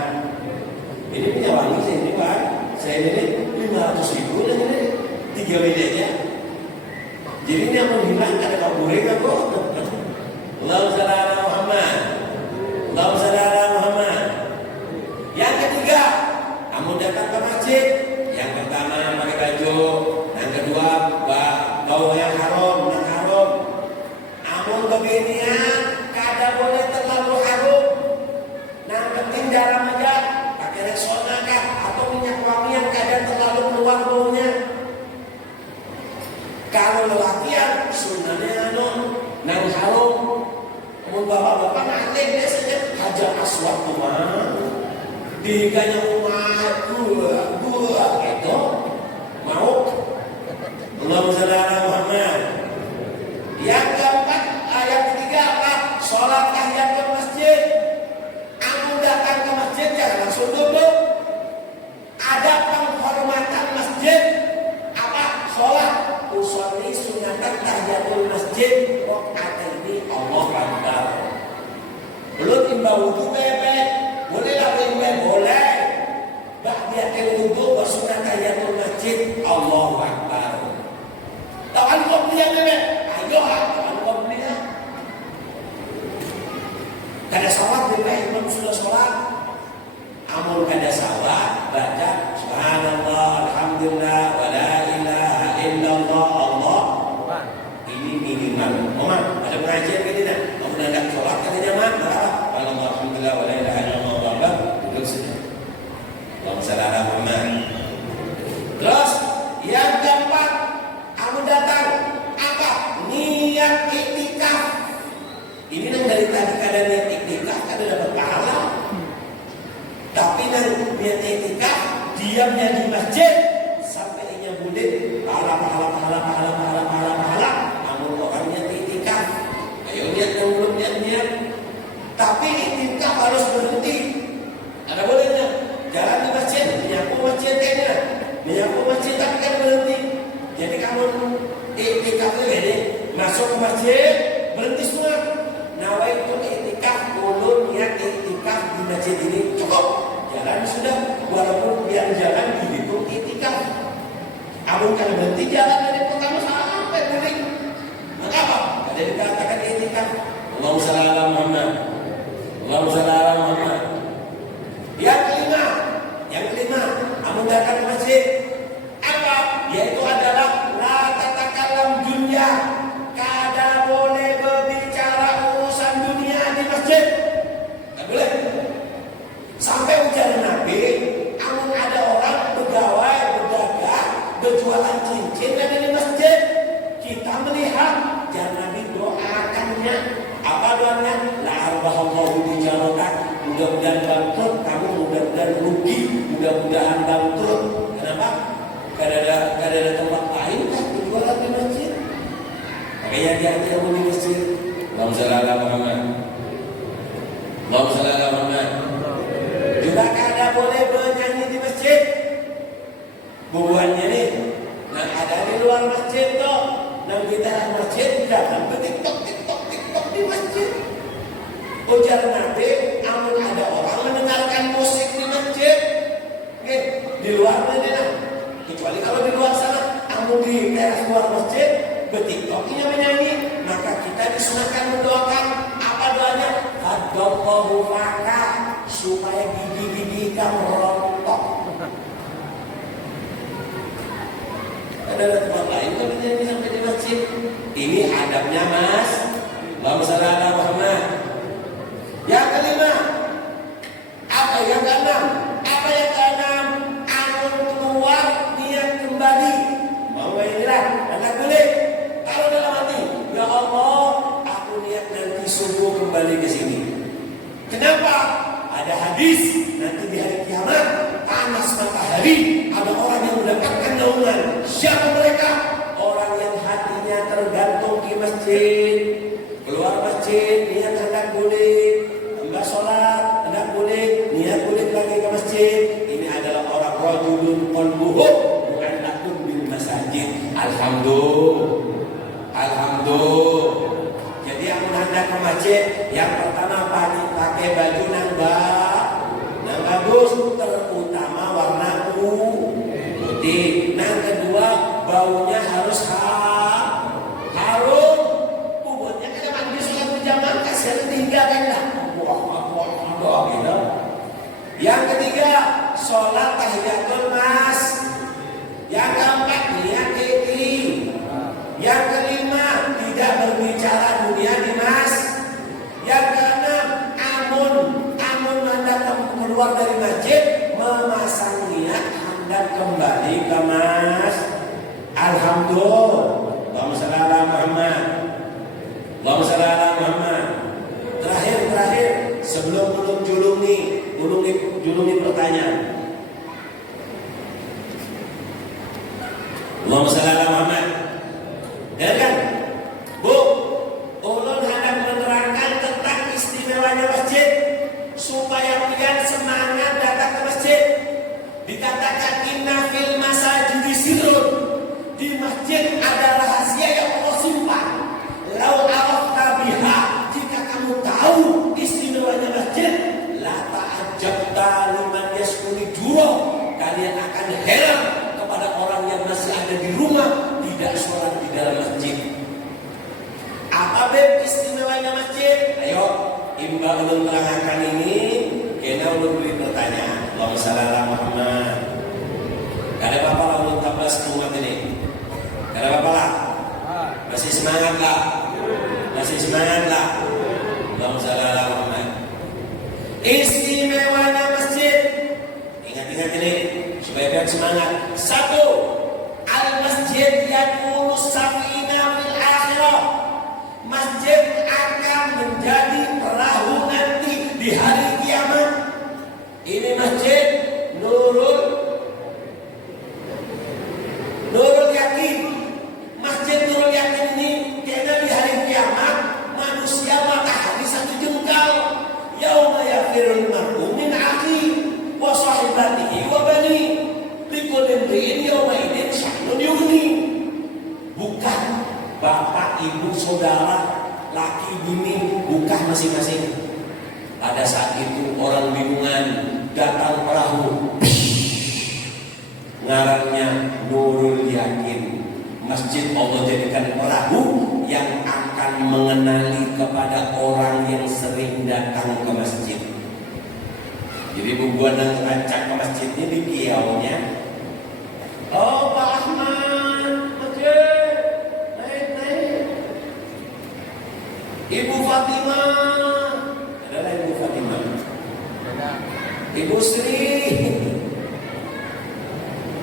Ini minyak wangi saya ini pak, saya ini 500.000 dan ini 3 bedanya. Jadi ini yang menghilang ada kaburin kan kok. Allahumma shalli ala Muhammad. Allahumma shalli ala Muhammad. Yang ketiga, kamu datang ke masjid. Yang pertama pakai baju. Yang kedua, bau yang haram, yang haram. Amun beginian, kada boleh terlalu harum. Nah, penting dalam aja pakai Rexona kah atau minyak wangi yang kada terlalu keluar baunya. Kalau lelakian, sunnahnya nang harum. Amun bapak-bapak nanti biasanya Hajar Aswad rumah. Diganya rumah gua itu mau. Allahumma shalli ala Muhammad. Yang keempat, ayat ketiga apa? Sholat tahiyatul masjid. Aku datang ke masjid jangan langsung duduk. Ada penghormatan masjid. Apa? Sholat. Usolli sunatan tahiyatul masjid. Rakaat ini Allah Akbar. Belum timbang wudu bebek. Boleh lah bebek boleh. Ba'diyatul wudu wa sunat tahiyatul masjid. Allahu Akbar. Tawan qobliyah bebek. Ayo tawan qobliyah. Kada salat bebek imam sudah sholat. Amun kada salat baca subhanallah alhamdulillah wa la ilaha illallah Allah. Ini minimal. Mama ada pengajian ke tidak? Kamu hendak sholat kada jamaah berapa? Alhamdulillah wa la ilaha illallah Allah. Duduk saja. Allahumma shalli ala Muhammad. Terus yang keempat, kamu datang apa? Niat iktikaf. Ini yang dari tadi kada niat iktikaf kada dapat pahala. Tapi yang niat iktikaf diamnya di masjid sampai inya bulit pahala. Namun orang niat iktikaf. Ayo niat yang belum niat. Tapi iktikaf harus berhenti. Ada bolehnya. Jalan di masjid, menyapu masjid kayaknya. Menyapu masjid tapi kan berhenti. Jadi kamu iktikaf itu jadi masuk ke masjid, berhenti semua. Nawaitu iktikaf, ulun niat iktikaf di masjid ini cukup. kalau berhenti jalan dari pertama sampai balik. Mengapa? Ada dikatakan itikaf. Allahumma shalli ala Muhammad. Allahumma shalli ala Muhammad. Yang kelima, kamu datang ke masjid. Apa? Yaitu adalah la tatakallam dunya. Kada boleh berbicara urusan dunia di masjid. Tak boleh. Sampai ujar Nabi, amun ada orang pegawai, berdagang, berjualan cincin ada di masjid, kita melihat, jangan Nabi doakannya. Apa doanya? La arbahallahu tijaratan. Mudah-mudahan bangkrut, kamu mudah-mudahan rugi, mudah-mudahan bangkrut. Kenapa? Karena ada tempat lain kan berjualan di masjid. Makanya dia mau di masjid. Allahumma shalli ala Muhammad. Allahumma shalli ala Muhammad. Juga kada boleh bernyanyi di masjid. Bubuhannya nih, nah ada di luar masjid toh, nah kita di masjid jangan bertiktok di masjid. Ujar Nabi, amun ada orang mendengarkan musik di masjid, oke, di luar mana? Kecuali kalau di luar sana, amun di teras luar masjid, bertiktoknya menyanyi, maka kita disunahkan mendoakan apa doanya? Fadallahu faka, supaya gigi-gigi kamu rontok. Ada tempat lain kalau menyanyi sampai di masjid. Ini adabnya mas. Allahumma shalli ala Muhammad. Yang kelima, apa yang keenam? Apa yang keenam? Amun keluar niat kembali. Mau inilah, anda boleh. Kalau dalam hati, ya Allah, aku niat nanti subuh kembali ke sini. Kenapa? Ada hadis nanti di hari kiamat panas matahari, ada orang yang mendapatkan naungan. Siapa mereka? Orang yang hatinya tergantung di masjid. Keluar masjid, niat hendak boleh. Enggak sholat, hendak boleh. Niat boleh lagi ke masjid. Ini adalah orang rajulun qalbuhu mu'allaqun bil masajid. Alhamdulillah. Jadi yang hendak ke masjid, yang pertama pakai baju nang bagus, terutama warna putih. Yang kedua, baunya harus harum. Pokoknya kada mandi sholat berjamaah kasihan tinggalkan lah. Gitu. Yang ketiga, sholat tahiyatul mas. Yang keempat, niat kiki. Yang kelima, tidak berbicara dunia di mas. Yang keenam, amun hendak keluar dari masjid, memasang niat hendak kembali ke mas. Alhamdulillah. Allahumma shalli ala Muhammad. Allahumma shalli ala Muhammad. Terakhir sebelum julungi pertanyaan. Allahumma shalli ala Muhammad. Ya kan? Bu, ulun hendak menerangkan tentang istimewanya masjid supaya kalian semangat datang ke masjid. Dikatakan inna fil masajidi sirrun. Di masjid ada rahasia yang Allah simpan. Lau arafta biha, jika kamu tahu istimewanya masjid, la ta'ajjabta liman yaskuni juro. Kalian akan heran kepada orang yang masih ada di rumah tidak sholat di dalam masjid. Apa beb istimewanya masjid? Ayo, imba ulun terangkan ini, kena ulun beri pertanyaan. Allahumma shalli ala Muhammad. Kada apa-apa lah ulun tambah semangat ini. Kada apa-apa lah. Masih semangat lah. Allahumma shalli ala Muhammad. Istimewanya masjid. Ingat-ingat ini supaya biar semangat. Satu, al-masjid yakunu safina fil akhirah. Masjid akan menjadi perahu nanti di hari kiamat. Ini masjid Nurul Yakin. Masjid Nurul Yakin ini karena di hari kiamat manusia matahari satu jengkal. Yauma yafirul mar'u min akhi wa sahibatihi wa bani. Likulli imri'in yauma idzin sya'nun yughni. Bukan bapak, ibu, saudara, laki, bini, bukan masing-masing. Pada saat itu orang bingungan, datang perahu. Ngarannya Nurul Yakin. Masjid Allah jadikan perahu yang akan mengenali kepada orang yang sering datang ke masjid. Jadi bubuan yang rancang ke masjidnya di kiaunya. Oh Pak Ahmad, masjid, naik. Ibu Fatimah, adalah Ibu Fatimah. Ibu Sri,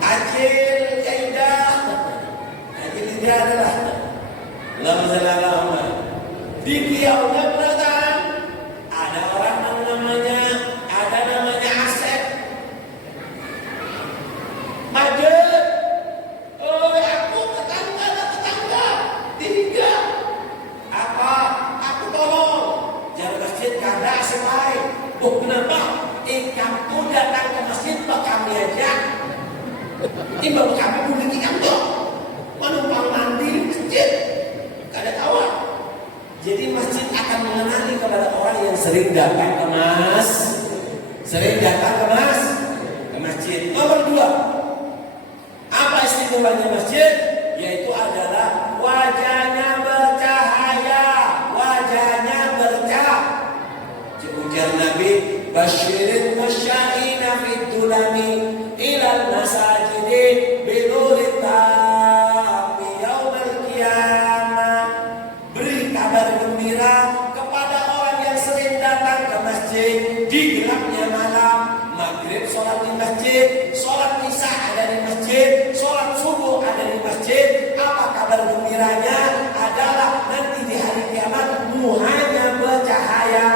Acil, Jaidah. Dia adalah Alhamdulillah di kiaunya beratan ada orang namanya Asep Majid. Oh aku tetangga tiga apa aku tolong jangan masjid kada Asep baik. Oh kenapa kamu datang ke masjid pak kami aja timbang kami boleh ikan tuh menumpang mandi di masjid, gak ada tawar. Jadi masjid akan mengenali kepada orang yang sering datang ke masjid. Nomor 2, apa istimewanya masjid? Yaitu adalah wajahnya bercahaya. Ujar Nabi, basyirin musyaina fid dulami ilal masajidi binurit kepada orang yang sering datang ke masjid di gelapnya malam. Maghrib sholat di masjid, sholat isya ada di masjid, sholat subuh ada di masjid. Apa kabar gembiranya? Adalah nanti di hari kiamat muhanya bercahaya.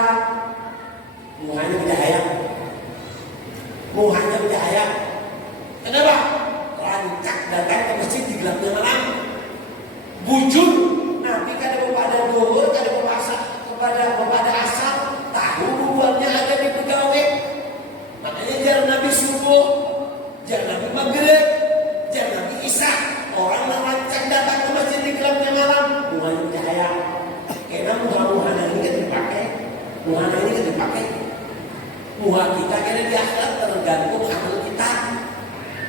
Kenapa? Rancak datang ke masjid di gelapnya malam. Bujur Nabi kada kepada duhur, kada kepada asar, tahu bubuannya ada di pegawai. Makanya jar Nabi subuh, jar Nabi maghrib, jar Nabi isya. Orang yang rancang datang ke masjid di gelapnya malam, muhanya cahaya. Karena muha-muhana ini kan dipakai, muha kita kira di akhirat tergantung amal kita.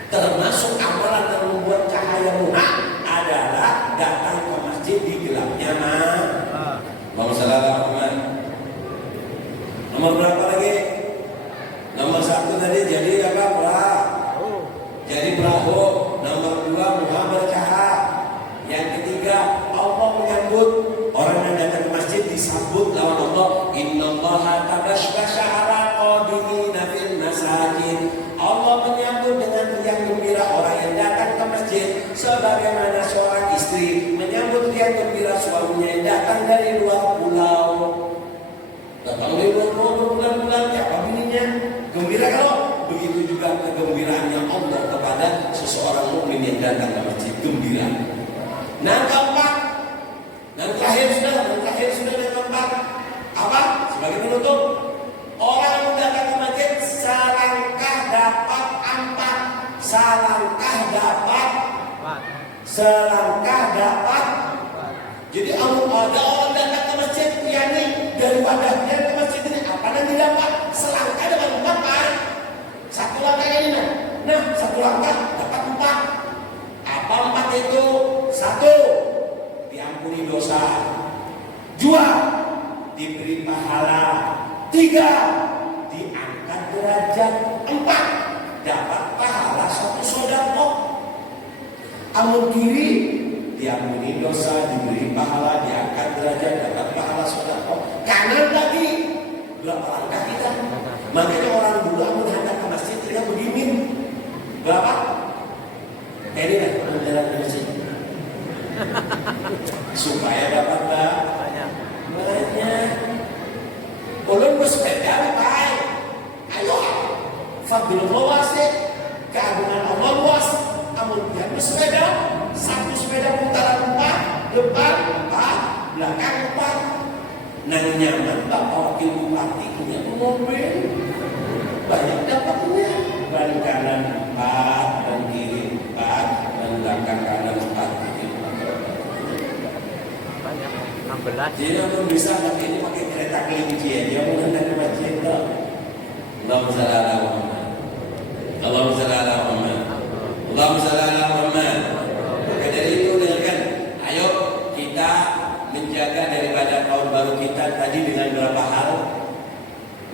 Termasuk amalan yang membuat cahaya muha adalah datang ke masjid di gelapnya malam. Nomor berapa lagi? Nomor 1 tadi jadi apa? Jadi perahu. Nomor 2 muha bercahaya. Yang ketiga Allah menyambut orang yang datang ke masjid disambut lawan Allah. Innallaha tabashbasha ala qadimina fil masajid. Allah menyambut dengan riang gembira orang yang datang ke masjid, sebagaimana seorang istri menyambut riang gembira suaminya yang datang dari luar pulau. Datang dari luar pulau berbulan-bulan, siapa bininya? Gembira kalau begitu juga kegembiraannya Allah kepada seseorang mukmin yang datang ke masjid, gembira. Nah keempat, dan terakhir sudah yang keempat apa? Sebagai penutup, orang yang datang ke masjid selangkah dapat 4. Selangkah dapat. Jadi ada orang datang ke masjid yakni dari wadahnya ke masjid ini apa yang didapat? Selangkah dapat 4 kan? 1 langkah ini nah 1 langkah dapat 4. Apa 4 itu? 1. Diampuni dosa. 2. Diberi pahala. 3. Diangkat derajat. 4. Dapat pahala 1 sedekah. Amun kiri diampuni dosa, diberi pahala, diangkat derajat, dapat pahala sedekah. Kanan tadi berapa langkah kita? Makanya orang dulu amun hendak ke masjid tidak begini. Berapa? Ini kan jalan ke masjid. Supaya dapat banyak. Ulun bersepeda baik. Ayo, fadlullah wasi', keagungan Allah luas. Amun dia bersepeda, 1 sepeda putaran 4, depan 4, belakang 4. Nang nyaman bapak wakil bupati punya mobil, banyak dapatnya. Ban kanan 4, ban kiri 4, dan belakang kanan 4. Banyak 16. Jadi kalau bisa tapi ini pakai kereta kelinci aja, mau hendak ke masjid tak? Allahumma shalli ala Muhammad. Allahumma shalli ala Muhammad. Allahumma shalli ala Muhammad. Maka dari itu dengan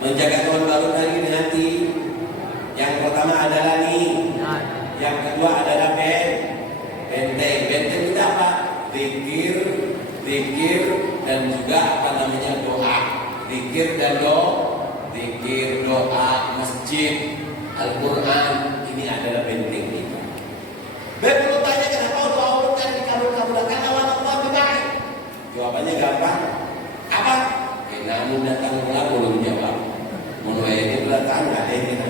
Menjaga tahun baru tadi dengan hati. Yang pertama adalah nih. Yang kedua adalah benteng. Benteng itu apa? Zikir dan juga apa namanya doa. Zikir dan doa, masjid, Al-Quran, ini adalah benteng kita. Perlu tanya kenapa doa kan dikabul-kabulkan awal Allah baik. Jawabannya gampang. Apa? Namun datang pulang belum jawab. Mulai ini belakang nggak ada ini.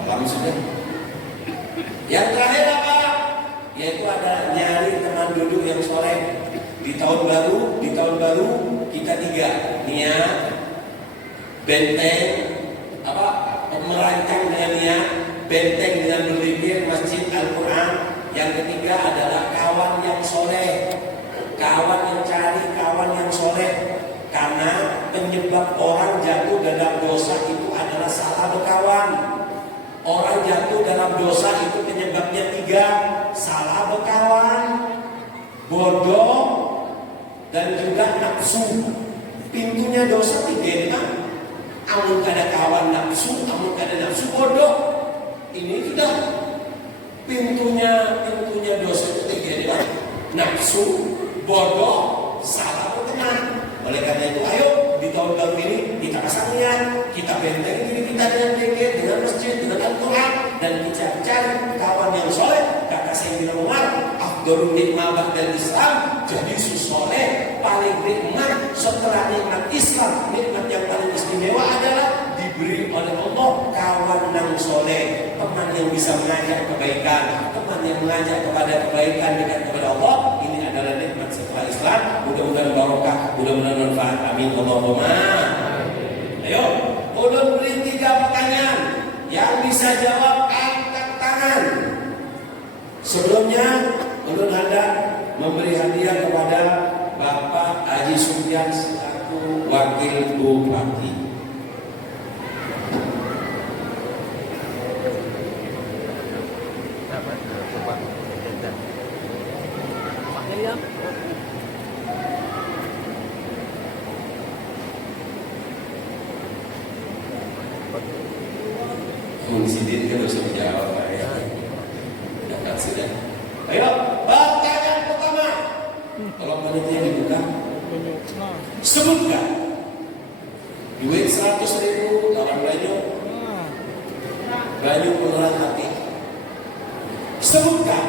Malam sudah. Yang terakhir apa? Yaitu ada nyari teman duduk yang soleh. Di tahun baru kita 3 niat, benteng, apa? Merancang dengan niat, benteng dengan berzikir, masjid, Al-Quran. Yang ketiga adalah kawan yang soleh, kawan yang cari kawan yang soleh. Karena penyebab orang jatuh dalam dosa itu adalah salah berkawan. Orang jatuh dalam dosa itu penyebabnya 3, salah berkawan, bodoh, dan juga nafsu. Pintunya dosa 3 kan? Amun kada kawan nafsu, amun kada nafsu bodoh. Ini sudah pintunya dosa itu 3 kan? Nafsu, bodoh, salah berteman. Oleh karena itu, ayo di tahun baru ini kita pasang niat, kita benteng diri kita dengan zikir, dengan masjid, dengan Al-Quran, dan kita cari kawan yang soleh. Kata Sayyidina Umar, afdhalun nikmah ba'dal Islam, jadi soleh paling nikmat setelah nikmat Islam. Nikmat yang paling istimewa adalah diberi oleh Allah kawan yang soleh, teman yang bisa mengajak kebaikan, teman yang mengajak kepada kebaikan dekat kepada Allah. Ini adalah nikmat setelah Islam. Mudah-mudahan barokah, mudah-mudahan manfaat. Amin Allahumma. Ayo, ulun beri 3 pertanyaan. Yang bisa jawab angkat tangan. Sebelumnya ulun hendak memberi hadiah kepada Bapak Haji Sufyan selaku Wakil Bupati. Sidin kan harus menjawab ya. Dapat sudah. Ayo, pertanyaan pertama. Kalau panitia dibuka, sebutkan duit 100.000 lawan banyu peneran hati. Sebutkan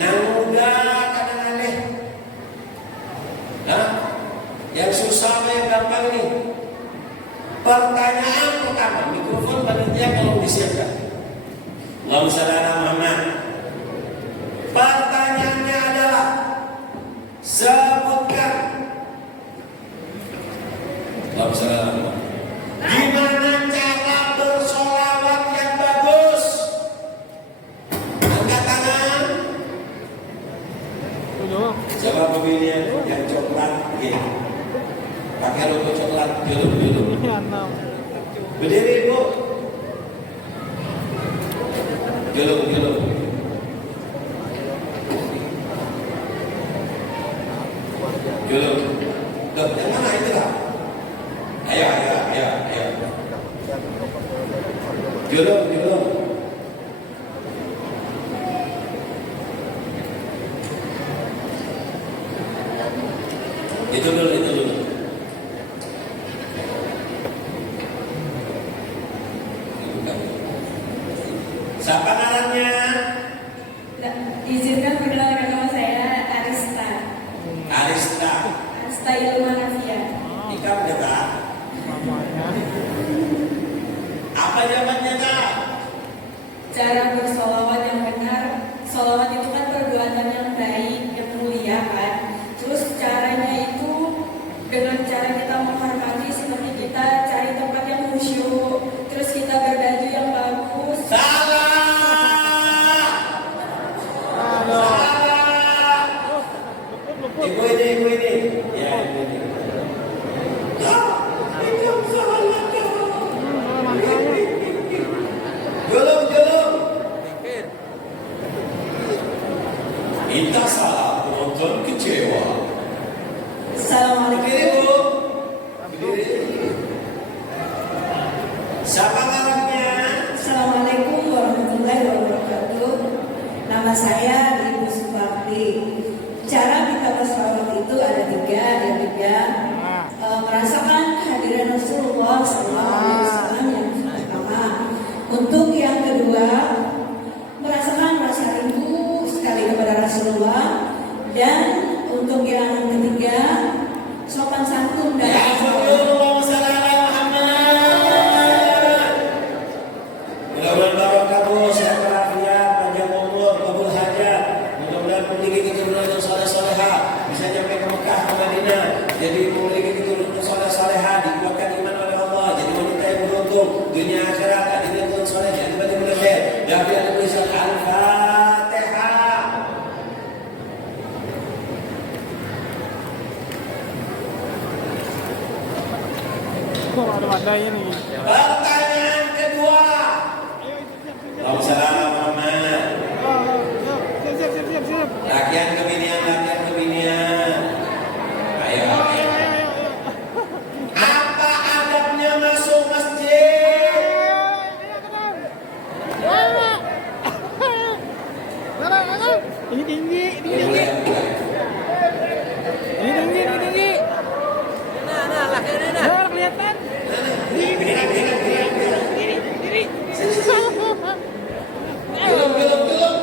nang muda kadang aneh. Nah, yang susah yang gampang nih. Pertanyaan pertama, mikrofon panitia kalau disiapkan. Lalu saudara Muhammad. Pertanyaannya adalah sebutkan. Lalu saudara Muhammad. Gimana cara bersolawat yang bagus? Angkat tangan. Coba pemilihan yang coklat, ya. Pakai logo coklat, dulu. Berdiri Bu. Dulu. Tuh, yang mana itu lah? Ayo. Dulu. Itu dulu. Siapa namanya? Izinkan perkenalkan nama saya Arista Ilmanafia. Ikam dekat. Apa jawabannya Kak? Cara bersolawat yang benar. Solawat itu kan perbuatan yang baik, yang mulia kan. Terus caranya itu dengan cara kita menghormati, seperti kita cari tempat yang khusyuk. Terus kita berbaju yang bagus. Salah. Ibu ini. Ya, ibu ini. Itu salah Jolong. Kita salah penonton kecil. Siapa ngarangnya? Assalamualaikum warahmatullahi wabarakatuh. Nama saya Ibu Suparti. Cara kita berselawat itu ada tiga. Merasakan kehadiran Rasulullah SAW yang pertama. Untuk yang kedua, merasakan rasa rindu sekali kepada Rasulullah. Dan untuk yang ketiga, sopan santun dan Mudah-mudahan barokah, sehat walafiat, panjang umur, kabul hajat. Mudah-mudahan memiliki keturunan yang saleh-salehah, bisa sampai ke Mekah, ke Madinah. Jadi memiliki keturunan saleh-salehah, dikuatkan iman oleh Allah. Jadi wanita yang beruntung dunia akhirat, adilnya Tuhan saleh, jadi bagi mulai. Dan dia tulisan Al-Fatihah. Kok ada wadahnya nih? Pertanyaan kedua. Assalamualaikum Muhammad. Siap. Lakian kebinian. Ayo. Apa adabnya masuk masjid? Ini tinggi. Nah, laki ini nah. Nah, kelihatan. Belum.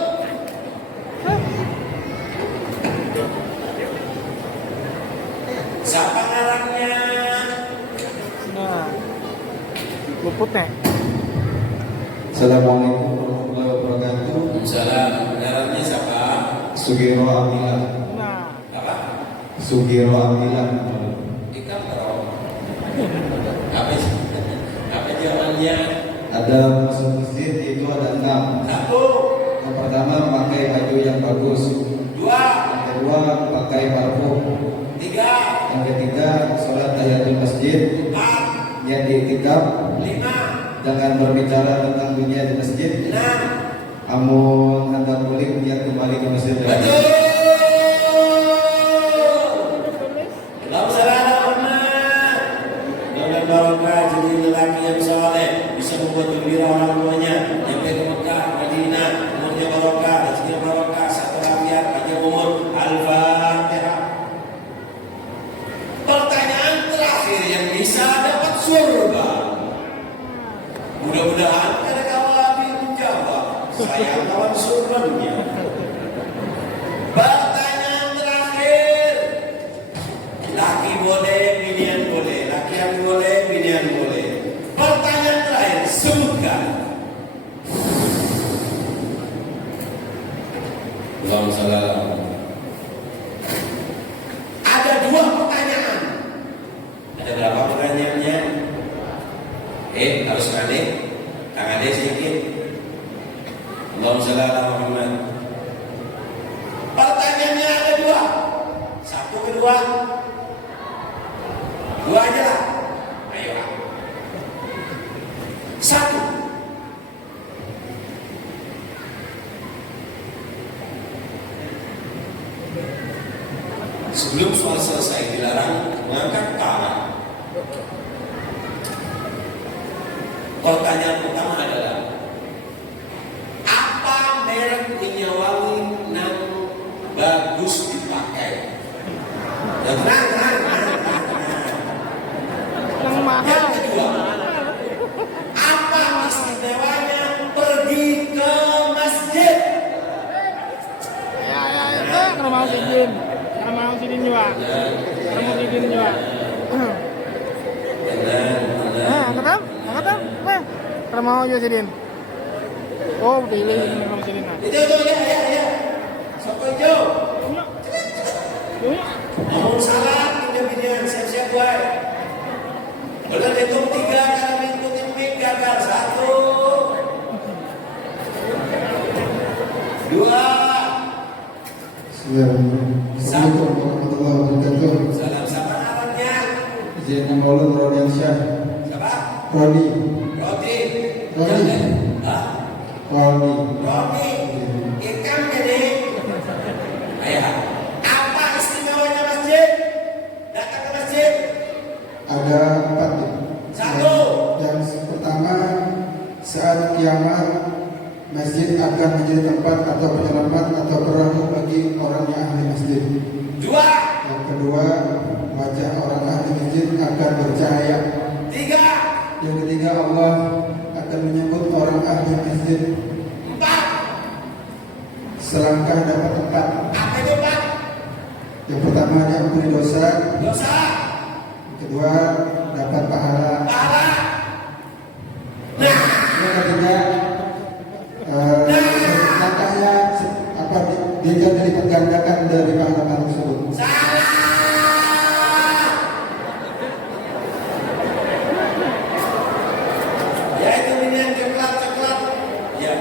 Siapa ngarangnya? Nah, luput nih. Assalamualaikum warahmatullahi wabarakatuh. Salam. Ngarangnya siapa? Sugiro Amilah. Nah, Apa? Sugiro Amilah. Ikan terong. Apa jawabannya? Ada masuk masjid itu ada 6. Satu, Yang pertama pakai baju yang bagus. dua, Yang kedua pakai parfum. tiga, Yang ketiga sholat tahiyatul masjid. empat, Yang diiktikaf lima, jangan berbicara tentang dunia di masjid. enam. Amun hendak balik dia kembali ke masjid. Betul. Mudah-mudahan barokah jadi lelaki yang soleh, bisa membuat gembira orang tuanya, nyampe ke Mekah, Madinah, umurnya barokah, rezekinya barokah, satu walafiat, panjang umur. Al-Fatihah. Pertanyaan terakhir yang bisa dapat surga. Mudah-mudahan karena kalau Abi menjawab, saya lawan surga dunia. Pertanyaan terakhir. Laki boleh, binian boleh. Lakian boleh, binian boleh. Pertanyaan terakhir, sebutkan. Allahumma shalli ala Muhammad. Ada dua pertanyaan. Ada berapa pertanyaannya? Harus kali. Tangannya sedikit. Allahumma shalli ala Muhammad. Pertanyaannya ada dua. Satu, kedua. Dua aja lah. Ayo. Satu. Sebelum soal selesai dilarang mengangkat tangan. Pertanyaan pertama adalah apa merek minyak wangi yang bagus dipakai? Tenang. yang Yang mahal. kedua, apa istimewanya pergi ke masjid? Ya. Karena mau sidin juga. Nah, kata. Karena mau juga sidin. Oh, pilih kamu sidin. Itu ya. Sopo hijau. Ngomong salah, pindah-pindahan, siap-siap gue. Boleh hitung 3, kalau ngikutin mik gagal. 1, 2. Assalamualaikum warahmatullahi wabarakatuh. Salam sama alatnya. Izin Maulud Rodiansyah. Siapa? Rodi. Roti. Roti. Hah? Rodi. Roti. Ikan jadi. Ayah. Apa istimewanya masjid? Datang ke masjid. Ada 4. Satu. Yang pertama Saat kiamat, masjid akan menjadi tempat atau penyelamat atau perahu bagi orang yang ahli masjid. Dua. Yang kedua, wajah orang ahli masjid akan bercahaya. Tiga. Yang ketiga, Allah akan menyebut orang ahli masjid. Empat. Selangkah dapat tempat. Apa itu Pak? Yang pertama, diampuni dosa. Dosa. Yang kedua, dapat pahala. Pahala. Yang ketiga, langkahnya dia jadi dilipat gandakan dari pahala tersebut. Salah. Ya itu minyak coklat. Ya.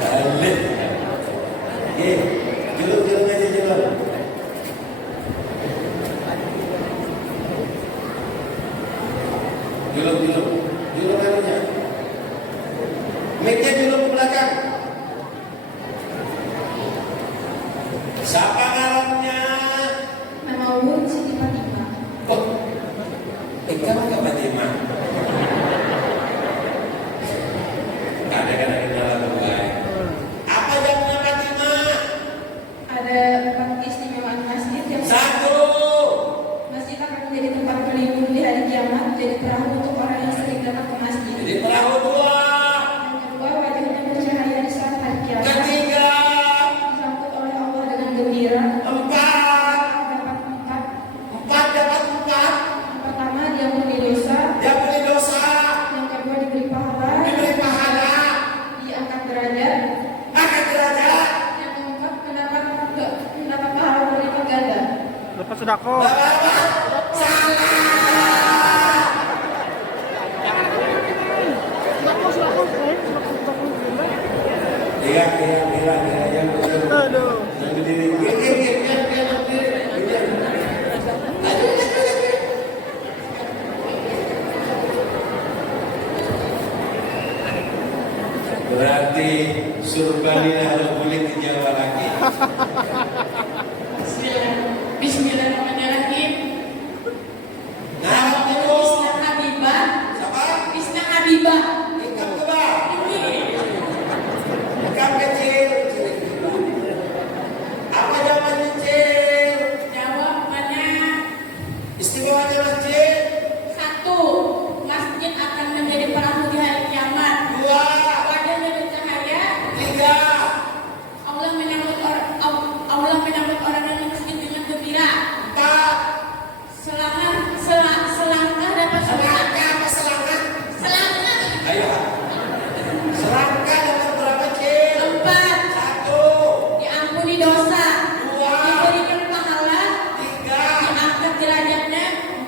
Balik. Julur aja julur. Julur anunya. Mic-nya julur ke belakang. Siapa ngarannya? Nama ulun Siti Fatimah. Oh, kamu gak Fatimah? Kadang-kadang kenalan baik. Apa jamnya Fatimah? Ada 4 keistimewaan masjid yang Satu. masjid akan menjadi tempat berlibur di hari kiamat, jadi perahu untuk orang yang sering datang ke masjid. Jadi perahu dua. Yang kedua, wajahnya bercahaya di saat hari kiamat, Ketiga. disambut oleh Allah dengan gembira. Empat. Dapat empat. Dapat empat. Yang pertama, diampuni dosa. Dia punya dosa. Yang kedua, diberi pahala. Diberi pahala. Diangkat derajat. Angkat derajat. Yang keempat, mendapat pahala berlipat ganda. Dapat sedekah. Berapa? Salah. Iya. Yang Aduh. berdiri. Yang berdiri. Berarti surban ini harus boleh ke Jawa lagi. Bismillahirrahmanirrahim. Nah, itu Isna Habibah. siapa? Isna Habibah. Ikan kebab. Ikan kecil. Apa jawabannya kecil? Jawabannya Istimewanya masjid. 1. Masjid akan menjadi perahu di hari kiamat. 2. Wajahnya bercahaya. 3. Allah menyambut orang yang masjid dengan gembira. 4. Selangkah dapat Selangkah apa selangkah? selangkah. Ayo. Selangkah dapat berapa kecil? 4. 1. Diampuni dosa. 2. Diberikan pahala. 3. Diangkat derajatnya.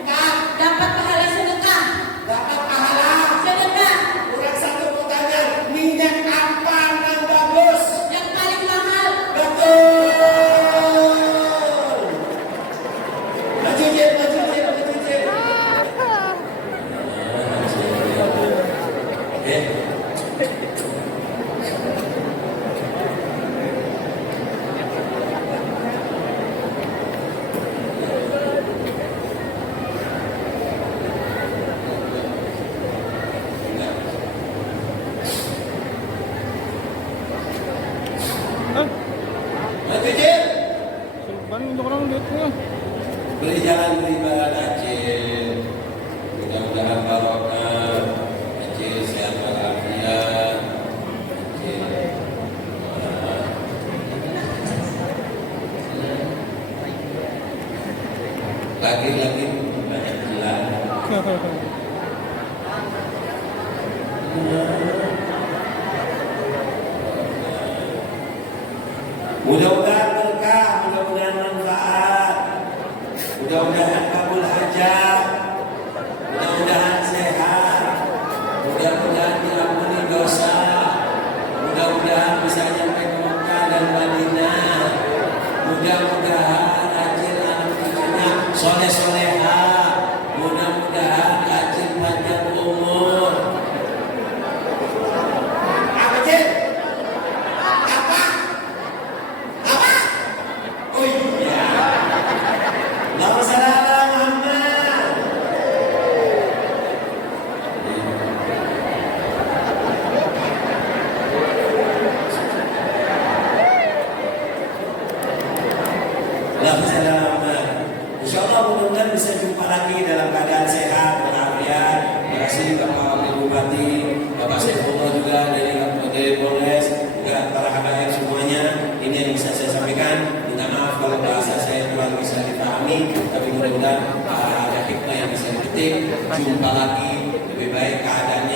4. Dapat pahala sedekah. Dapat pahala. Sedekah Kurang satu pertanyaan. Minyak apa yang bagus? yang paling mahal. Betul. Maju Jin. Maju Jin. Surban untuk orang duitnya. Beri jalan beri bahan Acil. Mudah-mudahan barokah. Acil sehat walafiat. Acil. Lagi-lagi banyak jalan. Mudah-mudahan berkah, mudah-mudahan manfaat, mudah-mudahan kabul hajat, mudah-mudahan sehat, mudah-mudahan diampuni dosa, mudah-mudahan bisa nyampe ke Mekah dan Madinah, mudah-mudahan Acil anak cucunya soleh-soleha, mudah-mudahan Acil panjang umur. Apa Cil? Apa? Oh iya. Allahumma shalli ala ini, tapi mudah-mudahan ada hikmah yang bisa dipetik. Jumpa lagi, lebih baik keadaan